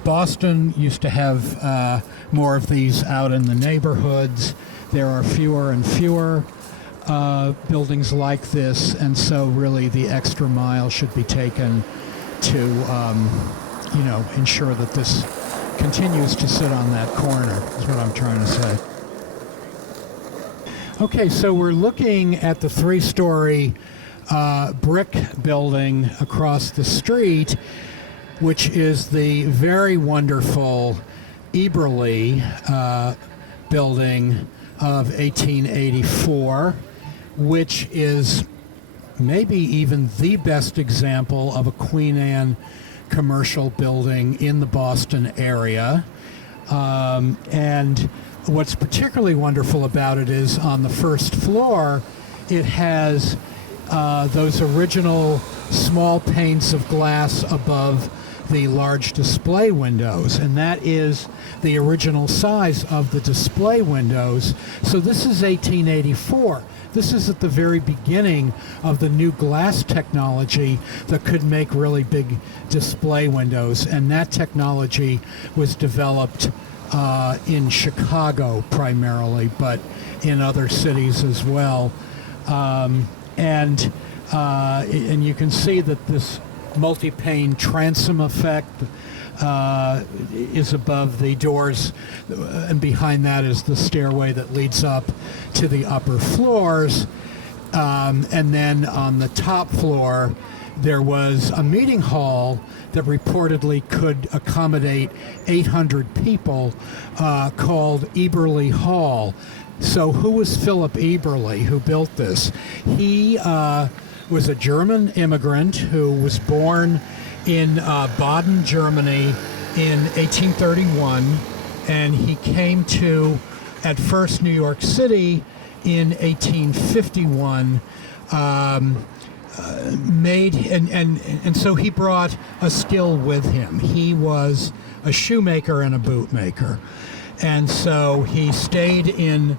Boston used to have more of these out in the neighborhoods. There are fewer and fewer buildings like this, and so really the extra mile should be taken to ensure that this continues to sit on that corner, is what I'm trying to say. Okay, so we're looking at the three-story brick building across the street, which is the very wonderful Eberly building of 1884, which is maybe even the best example of a Queen Anne commercial building in the Boston area. And what's particularly wonderful about it is on the first floor, it has those original small panes of glass above the large display windows, and that is the original size of the display windows. So this is 1884. This is at the very beginning of the new glass technology that could make really big display windows, and that technology was developed in Chicago primarily, but in other cities as well. And you can see that this multi-pane transom effect is above the doors, and behind that is the stairway that leads up to the upper floors. And then on the top floor, there was a meeting hall that reportedly could accommodate 800 people, called Eberly Hall. So who was Philip Eberly, who built this? He was a German immigrant who was born in Baden, Germany in 1831, and he came to, at first, New York City in 1851. And so he brought a skill with him. He was a shoemaker and a bootmaker, and so he stayed in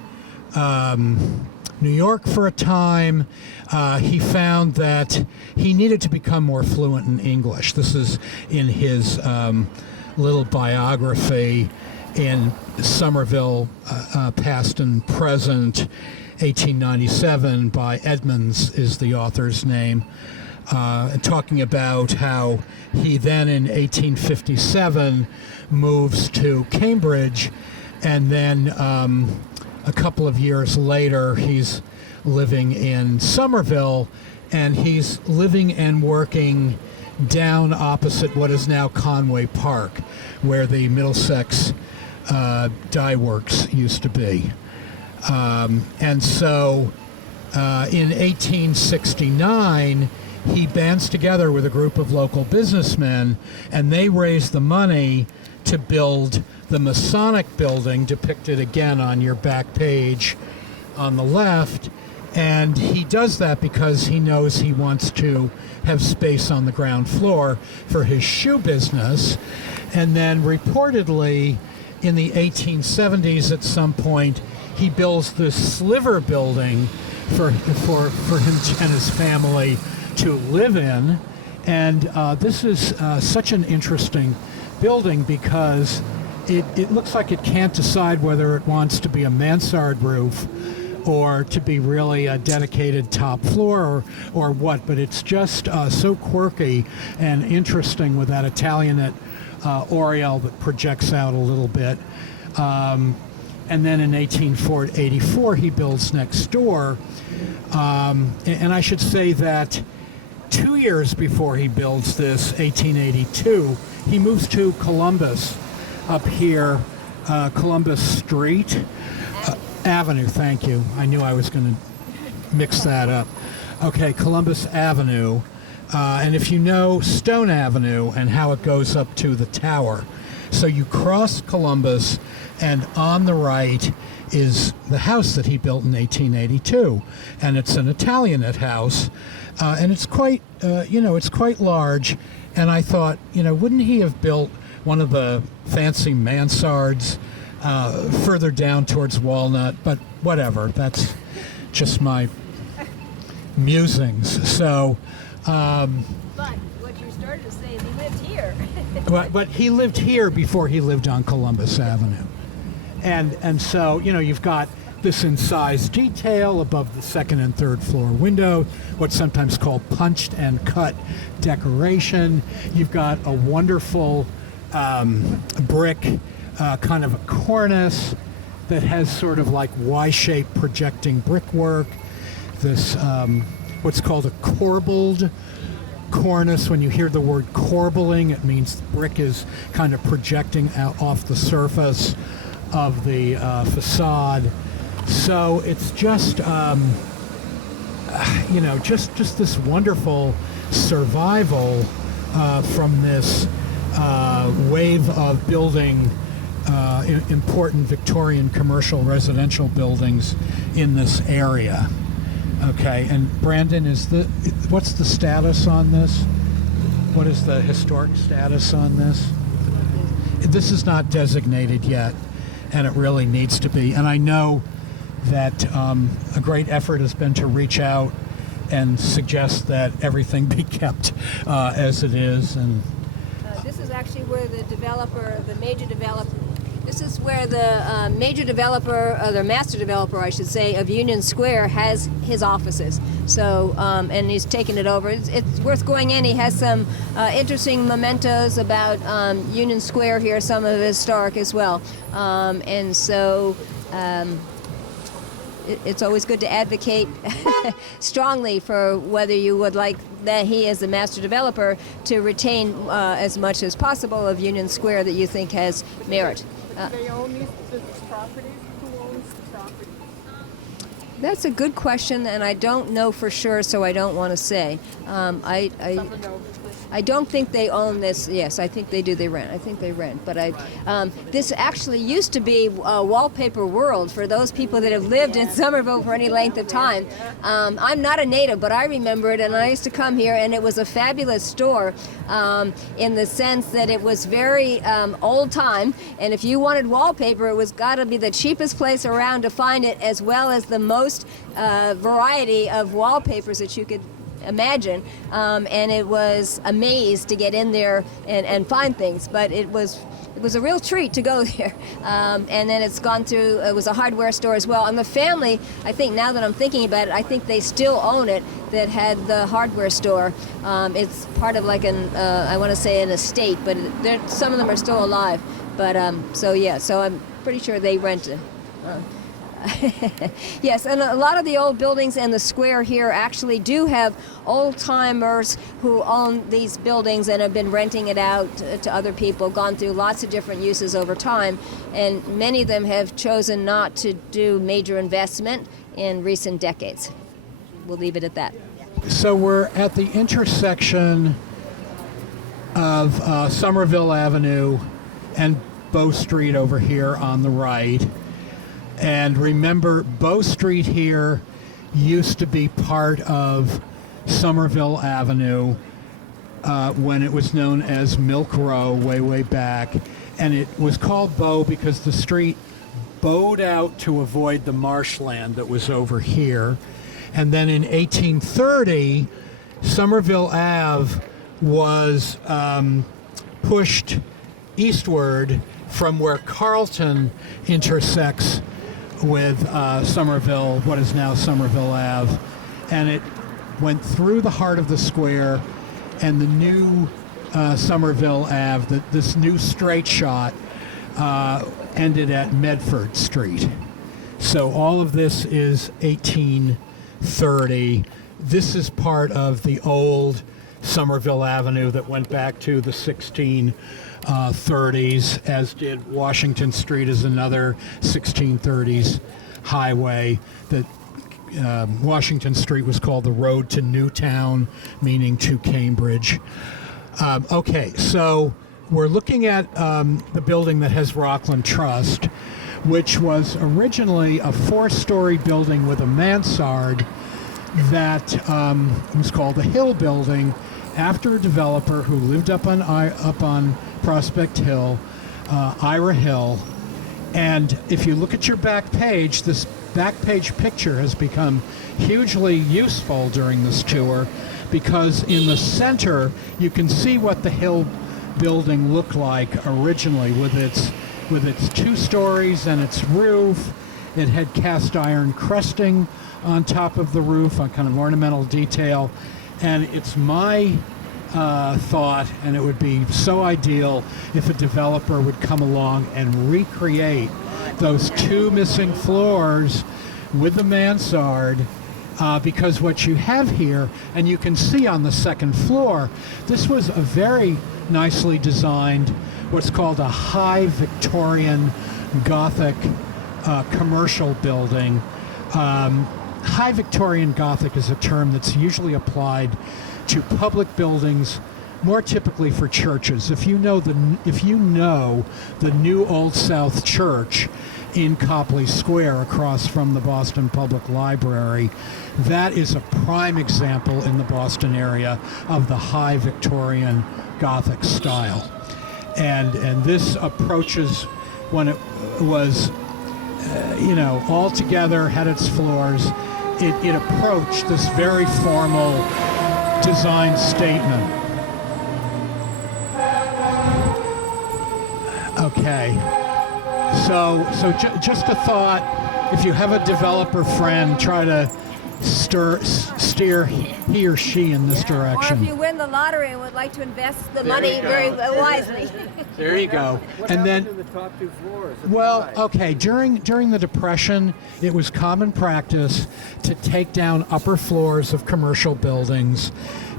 New York for a time. He found that he needed to become more fluent in English. This is in his little biography in Somerville, Past and Present, 1897, by Edmonds is the author's name, talking about how he then in 1857 moves to Cambridge, and then a couple of years later he's living in Somerville, and he's living and working down opposite what is now Conway Park, where the Middlesex Dye Works used to be. And so in 1869, he bands together with a group of local businessmen, and they raise the money to build the Masonic building, depicted again on your back page on the left. And he does that because he knows he wants to have space on the ground floor for his shoe business. And then reportedly in the 1870s at some point, he builds this sliver building for him and his family to live in. And this is such an interesting building because it looks like it can't decide whether it wants to be a mansard roof or to be really a dedicated top floor or what, but it's just so quirky and interesting with that Italianate oriel that projects out a little bit. And then in 1884, he builds next door. And I should say that 2 years before he builds this, 1882, he moves to Columbus up here, Columbus Street. Avenue, thank you. I knew I was going to mix that up. Okay, Columbus Avenue. And if you know Stone Avenue and how it goes up to the tower, so you cross Columbus, and on the right is the house that he built in 1882, and it's an Italianate house, and it's quite, it's quite large. And I thought, wouldn't he have built one of the fancy mansards further down towards Walnut? But whatever, that's just my musings. So. But what you started to say is he lived here. But he lived here before he lived on Columbus Avenue. And so, you've got this incised detail above the second and third floor window, what's sometimes called punched and cut decoration. You've got a wonderful brick kind of a cornice that has sort of like Y-shaped projecting brickwork. This, what's called a corbelled cornice. When you hear the word corbelling, it means the brick is kind of projecting out off the surface of the facade. So it's just, just this wonderful survival from this wave of building important Victorian commercial residential buildings in this area. Okay, and Brandon, what's the status on this? What is the historic status on this? This is not designated yet, and it really needs to be. And I know that a great effort has been to reach out and suggest that everything be kept as it is. And This is actually where the major developer, this is where the major developer, or the master developer, I should say, of Union Square has his offices. So, and he's taken it over. It's worth going in. He has some interesting mementos about Union Square here, some of historic as well. And so, it's always good to advocate strongly for whether you would like that he, as the master developer, to retain as much as possible of Union Square that you think has merit. They own this property? Who owns the property? That's a good question, and I don't know for sure, so I don't want to say. I don't think they own this. Yes, I think they do. They rent. I think they rent. But this actually used to be Wallpaper World for those people that have lived in Somerville for any length of time. I'm not a native, but I remember it, and I used to come here, and it was a fabulous store in the sense that it was very old time, and if you wanted wallpaper, it was got to be the cheapest place around to find it, as well as the most variety of wallpapers that you could imagine, and it was a maze to get in there and find things, but it was a real treat to go there. And then it's gone through, it was a hardware store as well, and the family, I think now that I'm thinking about it, I think they still own it, that had the hardware store. It's part of like I want to say an estate, but some of them are still alive, but so I'm pretty sure they rent it. Yes, and a lot of the old buildings and the square here actually do have old-timers who own these buildings and have been renting it out to other people, gone through lots of different uses over time, and many of them have chosen not to do major investment in recent decades. We'll leave it at that. so we're at the intersection of Somerville Avenue and Bow Street over here on the right. And remember, Bow Street here used to be part of Somerville Avenue when it was known as Milk Row way back. And it was called Bow because the street bowed out to avoid the marshland that was over here. And then in 1830, Somerville Ave was pushed eastward from where Carlton intersects with Somerville, what is now Somerville Ave, and it went through the heart of the square, and the new Somerville Ave, this new straight shot, ended at Medford Street. So all of this is 1830. This is part of the old Somerville Avenue that went back to the 1630s, as did Washington Street is another 1630s highway. That Washington Street was called the Road to Newtown, meaning to Cambridge. Okay, so we're looking at the building that has Rockland Trust, which was originally a 4-story building with a mansard that was called the Hill Building, after a developer who lived up on Prospect Hill, Ira Hill. And if you look at your back page, this back page picture has become hugely useful during this tour, because in the center you can see what the Hill Building looked like originally, with its 2 stories and its roof. It had cast iron crusting on top of the roof, a kind of ornamental detail. And it's my thought, and it would be so ideal if a developer would come along and recreate those 2 missing floors with the mansard, because what you have here, and you can see on the 2nd floor, this was a very nicely designed, what's called a high Victorian Gothic commercial building. High Victorian Gothic is a term that's usually applied to public buildings more typically for churches. If you know the new Old South Church in Copley Square across from the Boston Public Library, that is a prime example in the Boston area of the high Victorian Gothic style. And this approaches when it was, all together, had its floors. It approached this very formal design statement. Okay. So just a thought, if you have a developer friend, try to steer he or she in this Or direction. if you win the lottery and would like to invest the There money you go. very wisely. There you go. What And then, happened to the top two floors? well, okay, during the Depression, it was common practice to take down upper floors of commercial buildings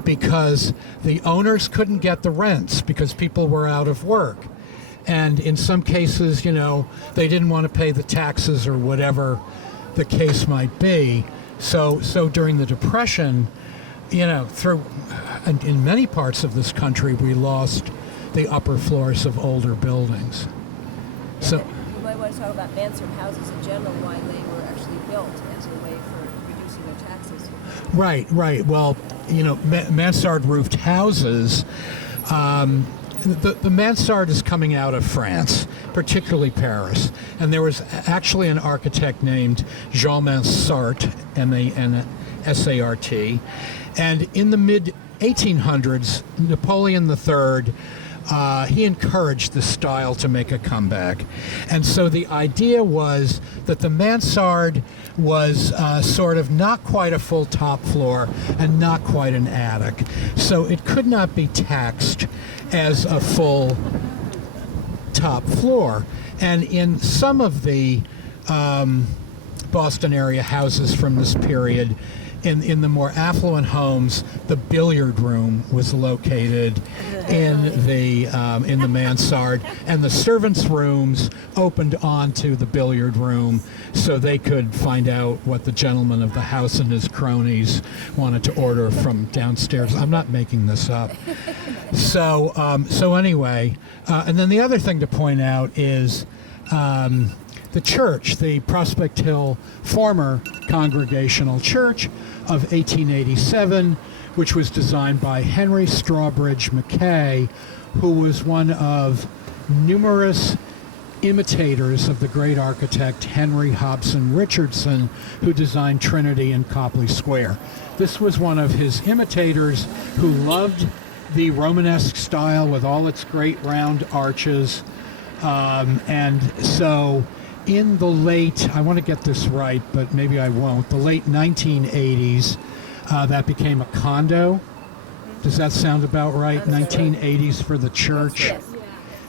because the owners couldn't get the rents because people were out of work. And in some cases, they didn't want to pay the taxes or whatever the case might be. So during the Depression, in many parts of this country, we lost the upper floors of older buildings. So, You might want to talk about mansard houses in general, why they were actually built as a way for reducing their taxes. right. Well, mansard roofed houses. The mansard is coming out of France, particularly Paris. And there was actually an architect named Jean Mansart, M-A-N-S-A-R-T. And in the mid-1800s, Napoleon III, he encouraged this style to make a comeback. And so the idea was that the mansard was sort of not quite a full top floor and not quite an attic. So it could not be taxed as a full top floor. And in some of the Boston area houses from this period, in the more affluent homes, the billiard room was located in the mansard, and the servants' rooms opened onto the billiard room, so they could find out what the gentleman of the house and his cronies wanted to order from downstairs. I'm not making this up. So anyway, and then the other thing to point out is. The church, the Prospect Hill former Congregational Church of 1887, which was designed by Henry Strawbridge Mackay, who was one of numerous imitators of the great architect Henry Hobson Richardson, who designed Trinity in Copley Square. This was one of his imitators who loved the Romanesque style with all its great round arches. And so in the late, I want to get this right, but maybe I won't, the late 1980s, that became a condo. Does that sound about right? 1980s for the church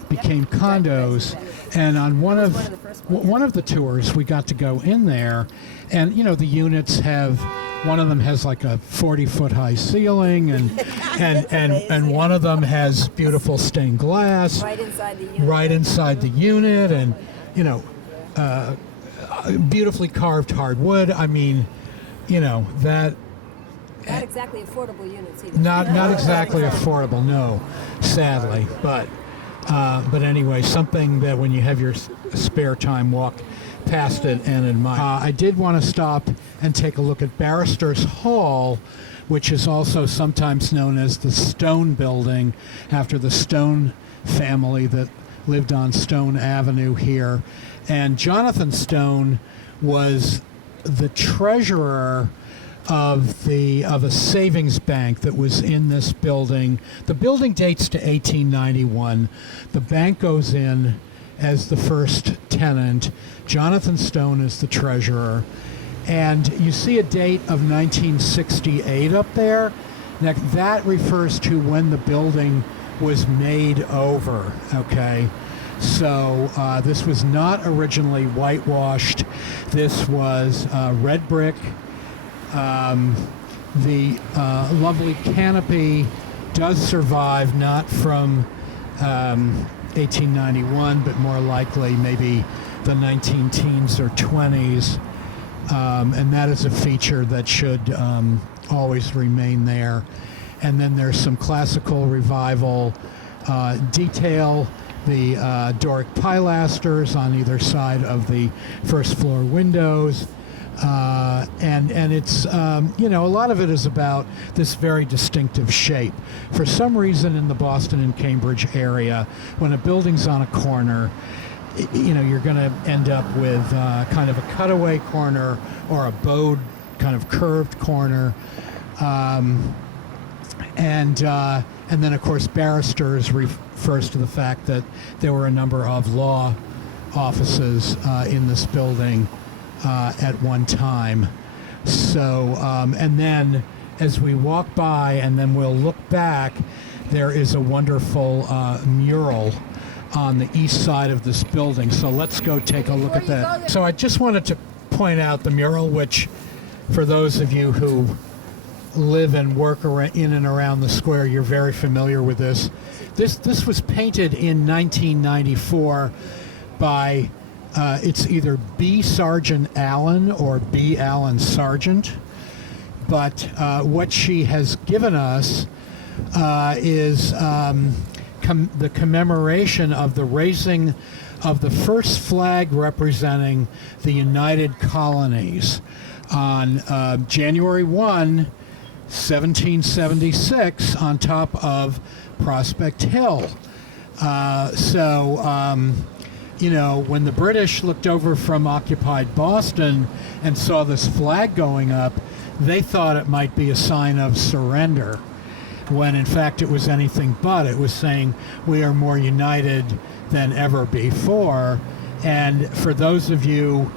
became condos. And on one of the tours, we got to go in there, and the units have, one of them has like a 40-foot high ceiling, and one of them has beautiful stained glass Right inside the unit. right inside the unit, and beautifully carved hardwood. I mean, that Not exactly affordable units either. not exactly affordable, no, sadly, but anyway, something that when you have your spare time, walk past it and admire. I did want to stop and take a look at Barrister's Hall, which is also sometimes known as the Stone Building, after the Stone family that lived on Stone Avenue here. And Jonathan Stone was the treasurer of a savings bank that was in this building. The building dates to 1891. The bank goes in as the first tenant. Jonathan Stone is the treasurer. And you see a date of 1968 up there. Now, that refers to when the building was made over, okay? So this was not originally whitewashed. This was red brick. The lovely canopy does survive, not from 1891, but more likely maybe the 19-teens or 20s. And that is a feature that should always remain there. and then there's some classical revival detail. The Doric pilasters on either side of the first floor windows. And it's, you know, a lot of it is about this very distinctive shape. For some reason in the Boston and Cambridge area, when a building's on a corner, you know, you're going to end up with kind of a cutaway corner or a bowed kind of curved corner. And then, of course, barristers refers to the fact that there were a number of law offices in this building at one time. So, and then as we walk by and then we'll look back, there is a wonderful mural on the east side of this building. So let's go take a look at that. So I just wanted to point out the mural, which for those of you who live and work in and around the square, you're very familiar with this. This was painted in 1994 by it's either B. Sargent Allen or B. Allen Sargent. But what she has given us is the commemoration of the raising of the first flag representing the United Colonies on January 1, 1776, on top of Prospect Hill. You know, when the British looked over from occupied Boston and saw this flag going up, they thought it might be a sign of surrender, when in fact it was anything but. It was saying we are more united than ever before. And for those of you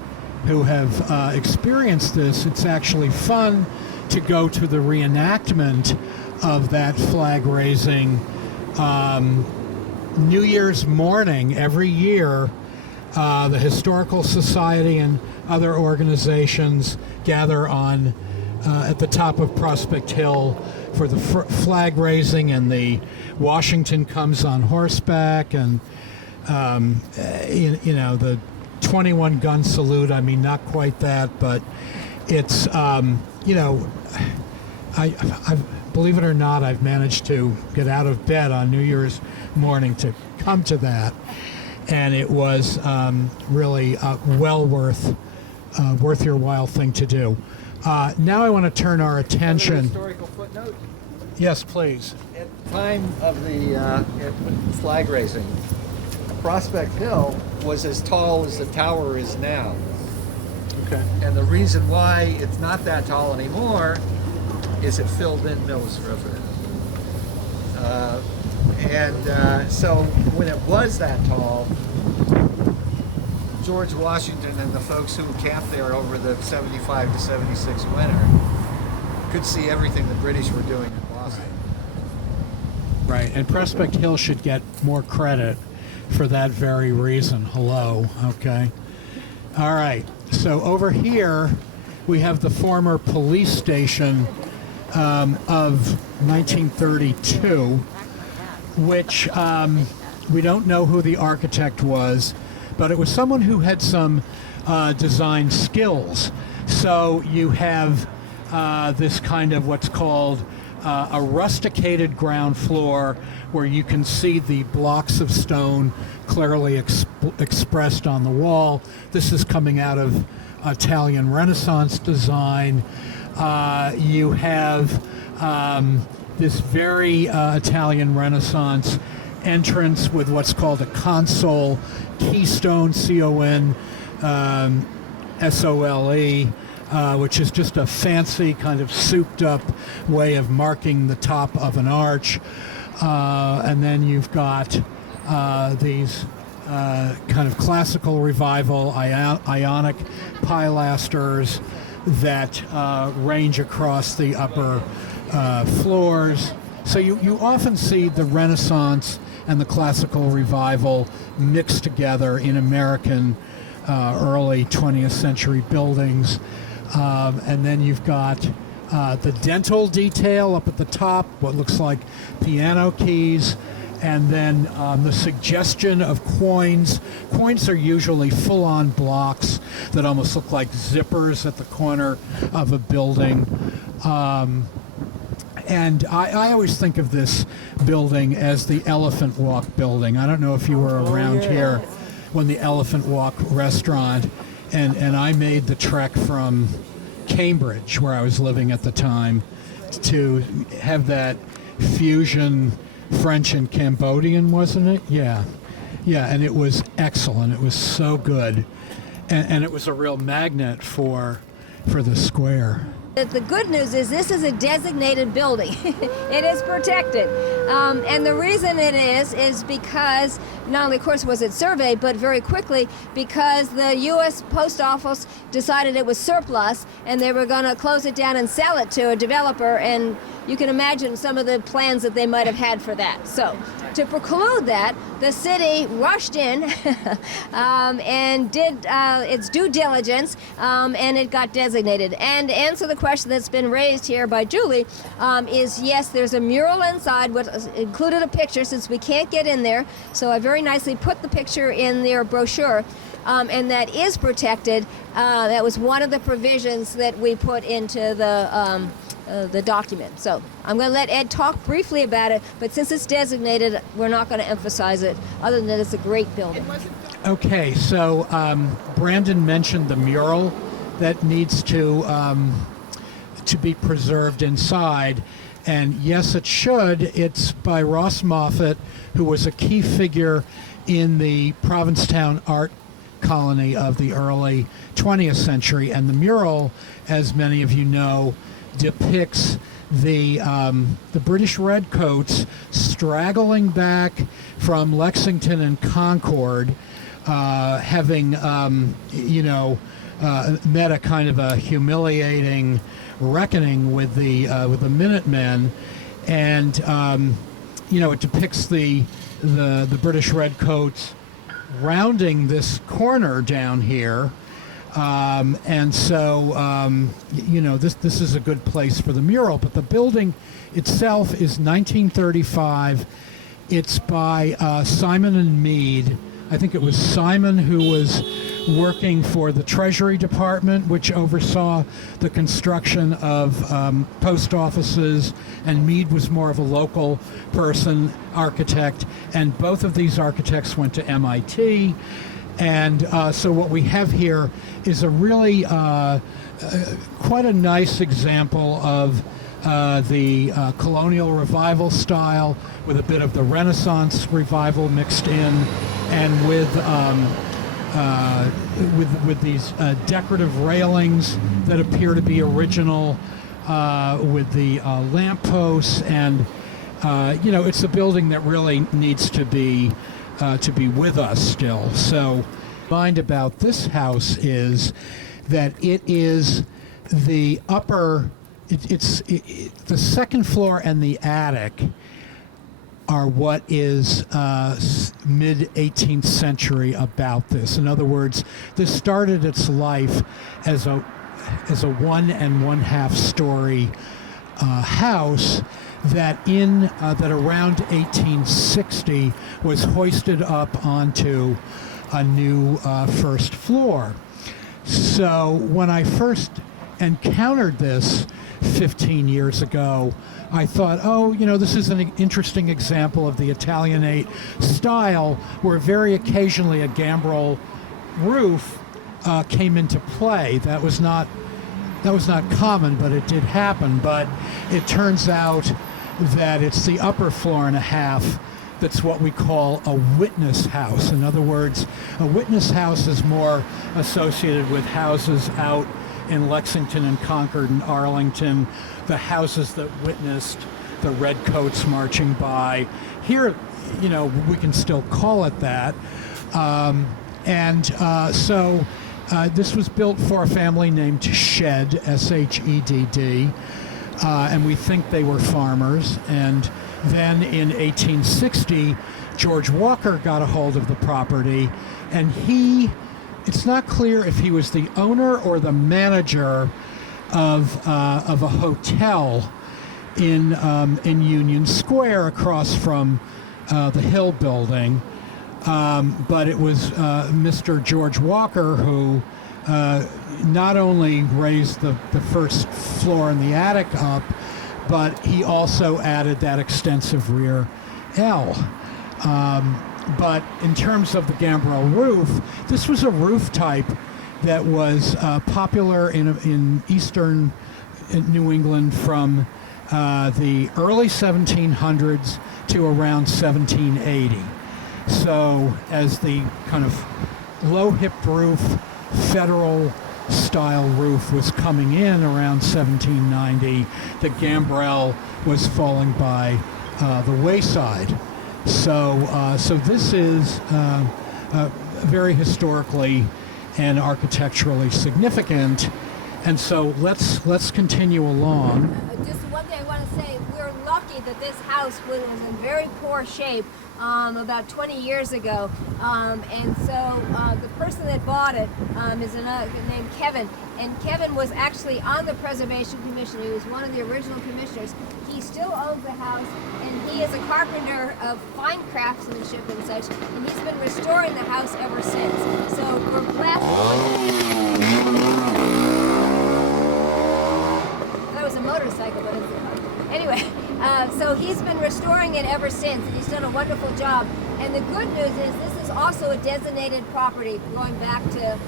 who have experienced this, it's actually fun to go to the reenactment of that flag raising New Year's morning every year. The Historical Society and other organizations gather on at the top of Prospect Hill for the flag raising, and the Washington comes on horseback, and you know, the 21 gun salute. I mean, not quite that, but it's you know, I believe it or not, I've managed to get out of bed on New Year's morning to come to that, and it was really well worth your while thing to do. Now I want to turn our attention. Historical footnote. Yes, please. At the time of the flag raising, Prospect Hill was as tall as the tower is now. Okay. And the reason why it's not that tall anymore is it filled in Mills River. So when it was that tall, George Washington and the folks who camped there over the 75 to 76 winter could see everything the British were doing in Boston. Right, and Prospect Hill should get more credit for that very reason. Hello, okay. All right, so over here we have the former police station of 1932, which we don't know who the architect was, but it was someone who had some design skills. So you have this kind of what's called a rusticated ground floor, where you can see the blocks of stone clearly expressed on the wall. This is coming out of Italian Renaissance design. You have this very Italian Renaissance entrance with what's called a console, keystone, C-O-N-S-O-L-E, which is just a fancy kind of souped up way of marking the top of an arch. And then you've got these kind of classical revival Ionic pilasters that range across the upper floors. So you often see the Renaissance and the classical revival mixed together in American early 20th century buildings. And then you've got the dental detail up at the top, what looks like piano keys, and then the suggestion of coins. Coins are usually full-on blocks that almost look like zippers at the corner of a building. And I always think of this building as the Elephant Walk building. I don't know if you were around here when the Elephant Walk restaurant, and I made the trek from Cambridge, where I was living at the time, to have that fusion French and Cambodian, wasn't it? Yeah. Yeah, and it was excellent. It was so good. And it was a real magnet for the square. The good news is this is a designated building. It is protected. And the reason it is because not only, of course, was it surveyed, but very quickly because the U.S. Post Office decided it was surplus and they were going to close it down and sell it to a developer. And you can imagine some of the plans that they might have had for that. So to preclude that, the city rushed in and did its due diligence, and it got designated. And to answer the question that's been raised here by Julie, is yes, there's a mural inside, which included a picture since we can't get in there. So I very nicely put the picture in their brochure. And that is protected. That was one of the provisions that we put into the document. So I'm going to let Ed talk briefly about it, but since it's designated, we're not going to emphasize it, other than that it's a great building. Okay, so Brandon mentioned the mural that needs to be preserved inside, and yes, it should. It's by Ross Moffat, who was a key figure in the Provincetown art colony of the early 20th century, and the mural, as many of you know, depicts the British Redcoats straggling back from Lexington and Concord, having met a kind of a humiliating reckoning with the Minutemen, and it depicts the British Redcoats rounding this corner down here. And so, this is a good place for the mural. But the building itself is 1935. It's by Simon and Mead. I think it was Simon who was working for the Treasury Department, which oversaw the construction of post offices, and Mead was more of a local person, architect, and both of these architects went to MIT. And so what we have here is a really quite a nice example of the colonial revival style with a bit of the Renaissance revival mixed in, and with these decorative railings that appear to be original, with the lampposts, and it's a building that really needs to be with us still. So, mind about this house is that it is the upper. The second floor and the attic are what is mid 18th century about this. In other words, this started its life as a 1 1/2 story house that around 1860 was hoisted up onto a new first floor. So when I first encountered this 15 years ago, I thought, this is an interesting example of the Italianate style, where very occasionally a gambrel roof came into play. That was not common, but it did happen. But it turns out that it's the upper floor and a half that's what we call a witness house. In other words, a witness house is more associated with houses out in Lexington and Concord and Arlington, the houses that witnessed the Redcoats marching by. Here, we can still call it that. So this was built for a family named Shedd, S-H-E-D-D, and we think they were farmers. And then in 1860, George Walker got a hold of the property, and it's not clear if he was the owner or the manager of a hotel in Union Square across from the Hill Building. But it was Mr. George Walker who not only raised the first floor and the attic up, but he also added that extensive rear L. But in terms of the gambrel roof, this was a roof type that was popular in eastern New England from the early 1700s to around 1780. So as the kind of low-hipped roof, federal-style roof was coming in around 1790, the gambrel was falling by the wayside. So this is very historically and architecturally significant. And so let's continue along. Just one thing I want to say, we're lucky that this house was in very poor shape about 20 years ago. And so the person that bought it is named Kevin. And Kevin was actually on the Preservation Commission. He was one of the original commissioners. He still owns the house, and he is a carpenter of fine craftsmanship and such. And he's been restoring the house ever since. So we're blessed. That was a motorcycle, but anyway, so he's been restoring it ever since, and he's done a wonderful job. And the good news is this is also a designated property going back to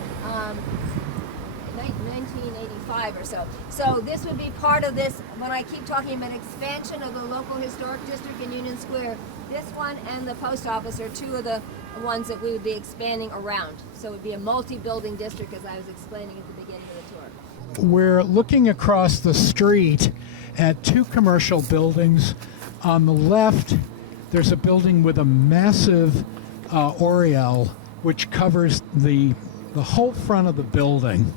1985 or so. So this would be part of this, when I keep talking about expansion of the local historic district in Union Square, this one and the post office are two of the ones that we would be expanding around. So it would be a multi-building district, as I was explaining at the beginning of the tour. We're looking across the street at two commercial buildings. On the left, there's a building with a massive oriel, which covers the whole front of the building.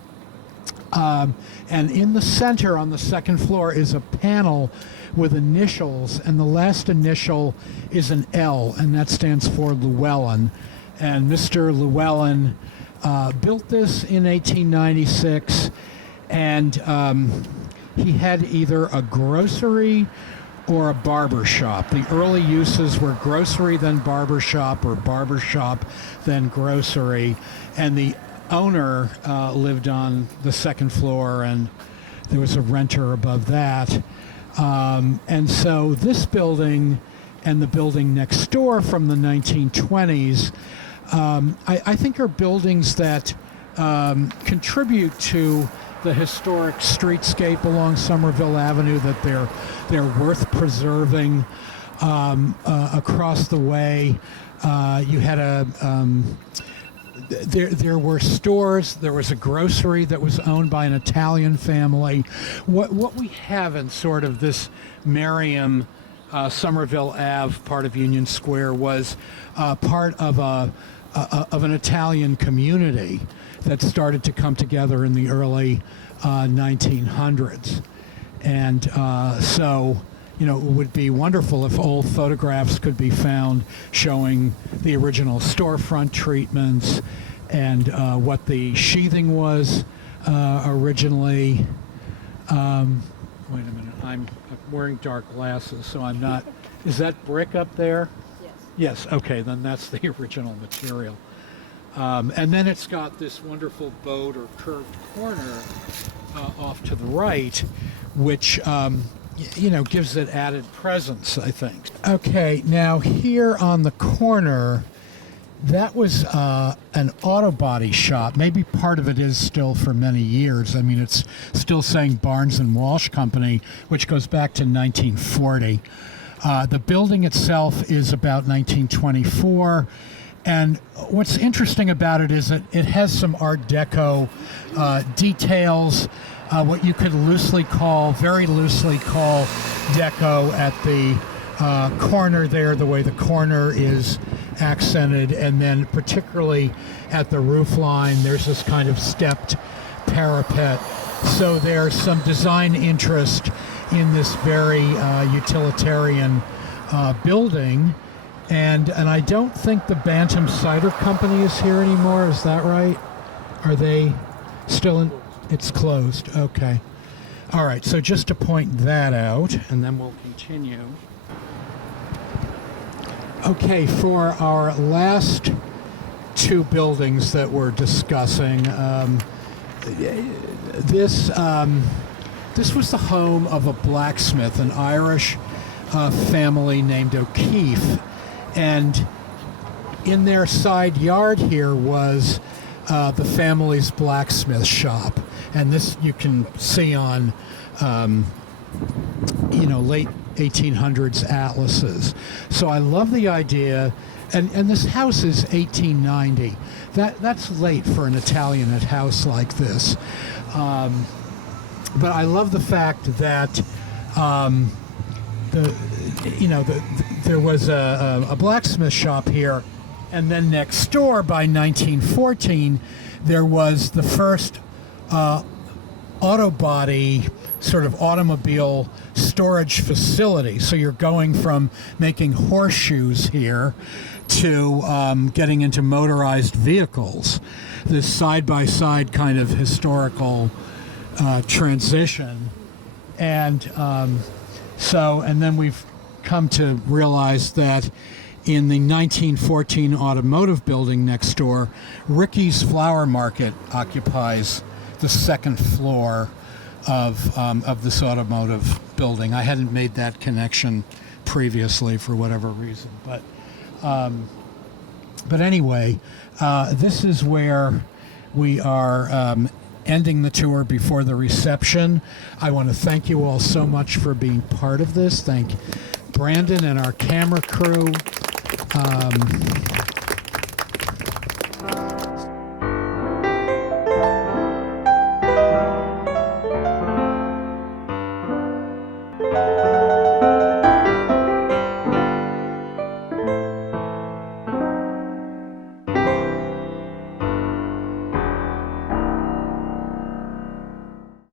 And in the center, on the second floor, is a panel with initials, and the last initial is an L, and that stands for Llewellyn. And Mr. Llewellyn built this in 1896, and he had either a grocery or a barber shop. The early uses were grocery, then barber shop, or barber shop, then grocery, and the owner lived on the second floor, and there was a renter above that. And so this building and the building next door from the 1920s, I think are buildings that contribute to the historic streetscape along Somerville Avenue, that they're worth preserving. Across the way, you had there were stores. There was a grocery that was owned by an Italian family. What we have in sort of this Merriam, Somerville Ave part of Union Square was part of an Italian community that started to come together in the early 1900s. And so, you know, it would be wonderful if old photographs could be found showing the original storefront treatments and what the sheathing was originally. Wait a minute, I'm wearing dark glasses, so I'm not. Is that brick up there? Yes. Yes, okay, then that's the original material. And then it's got this wonderful bowed or curved corner off to the right, which gives it added presence, I think. Okay, now here on the corner, that was an auto body shop. Maybe part of it is still for many years. I mean, it's still saying Barnes and Walsh Company, which goes back to 1940. The building itself is about 1924. And what's interesting about it is that it has some Art Deco details, what you could very loosely call deco at the corner there, the way the corner is accented, and then particularly at the roof line, there's this kind of stepped parapet. So there's some design interest in this very utilitarian building. And I don't think the Bantam Cider Company is here anymore. Is that right? Are they still in? It's closed. Okay. All right. So just to point that out, and then we'll continue. Okay. For our last two buildings that we're discussing, this this was the home of a blacksmith, an Irish family named O'Keefe, and in their side yard here was the family's blacksmith shop, and this you can see on late 1800s atlases. So I love the idea, and this house is 1890. That's late for an Italian house like this. But I love the fact that there was a blacksmith shop here, and then next door by 1914 there was the first auto body sort of automobile storage facility. So you're going from making horseshoes here to getting into motorized vehicles. This side-by-side kind of historical transition. And then we've come to realize that in the 1914 automotive building next door, Ricky's Flower Market occupies the second floor of this automotive building. I hadn't made that connection previously for whatever reason, but anyway, this is where we are ending the tour before the reception. I want to thank you all so much for being part of this. Thank Brandon and our camera crew.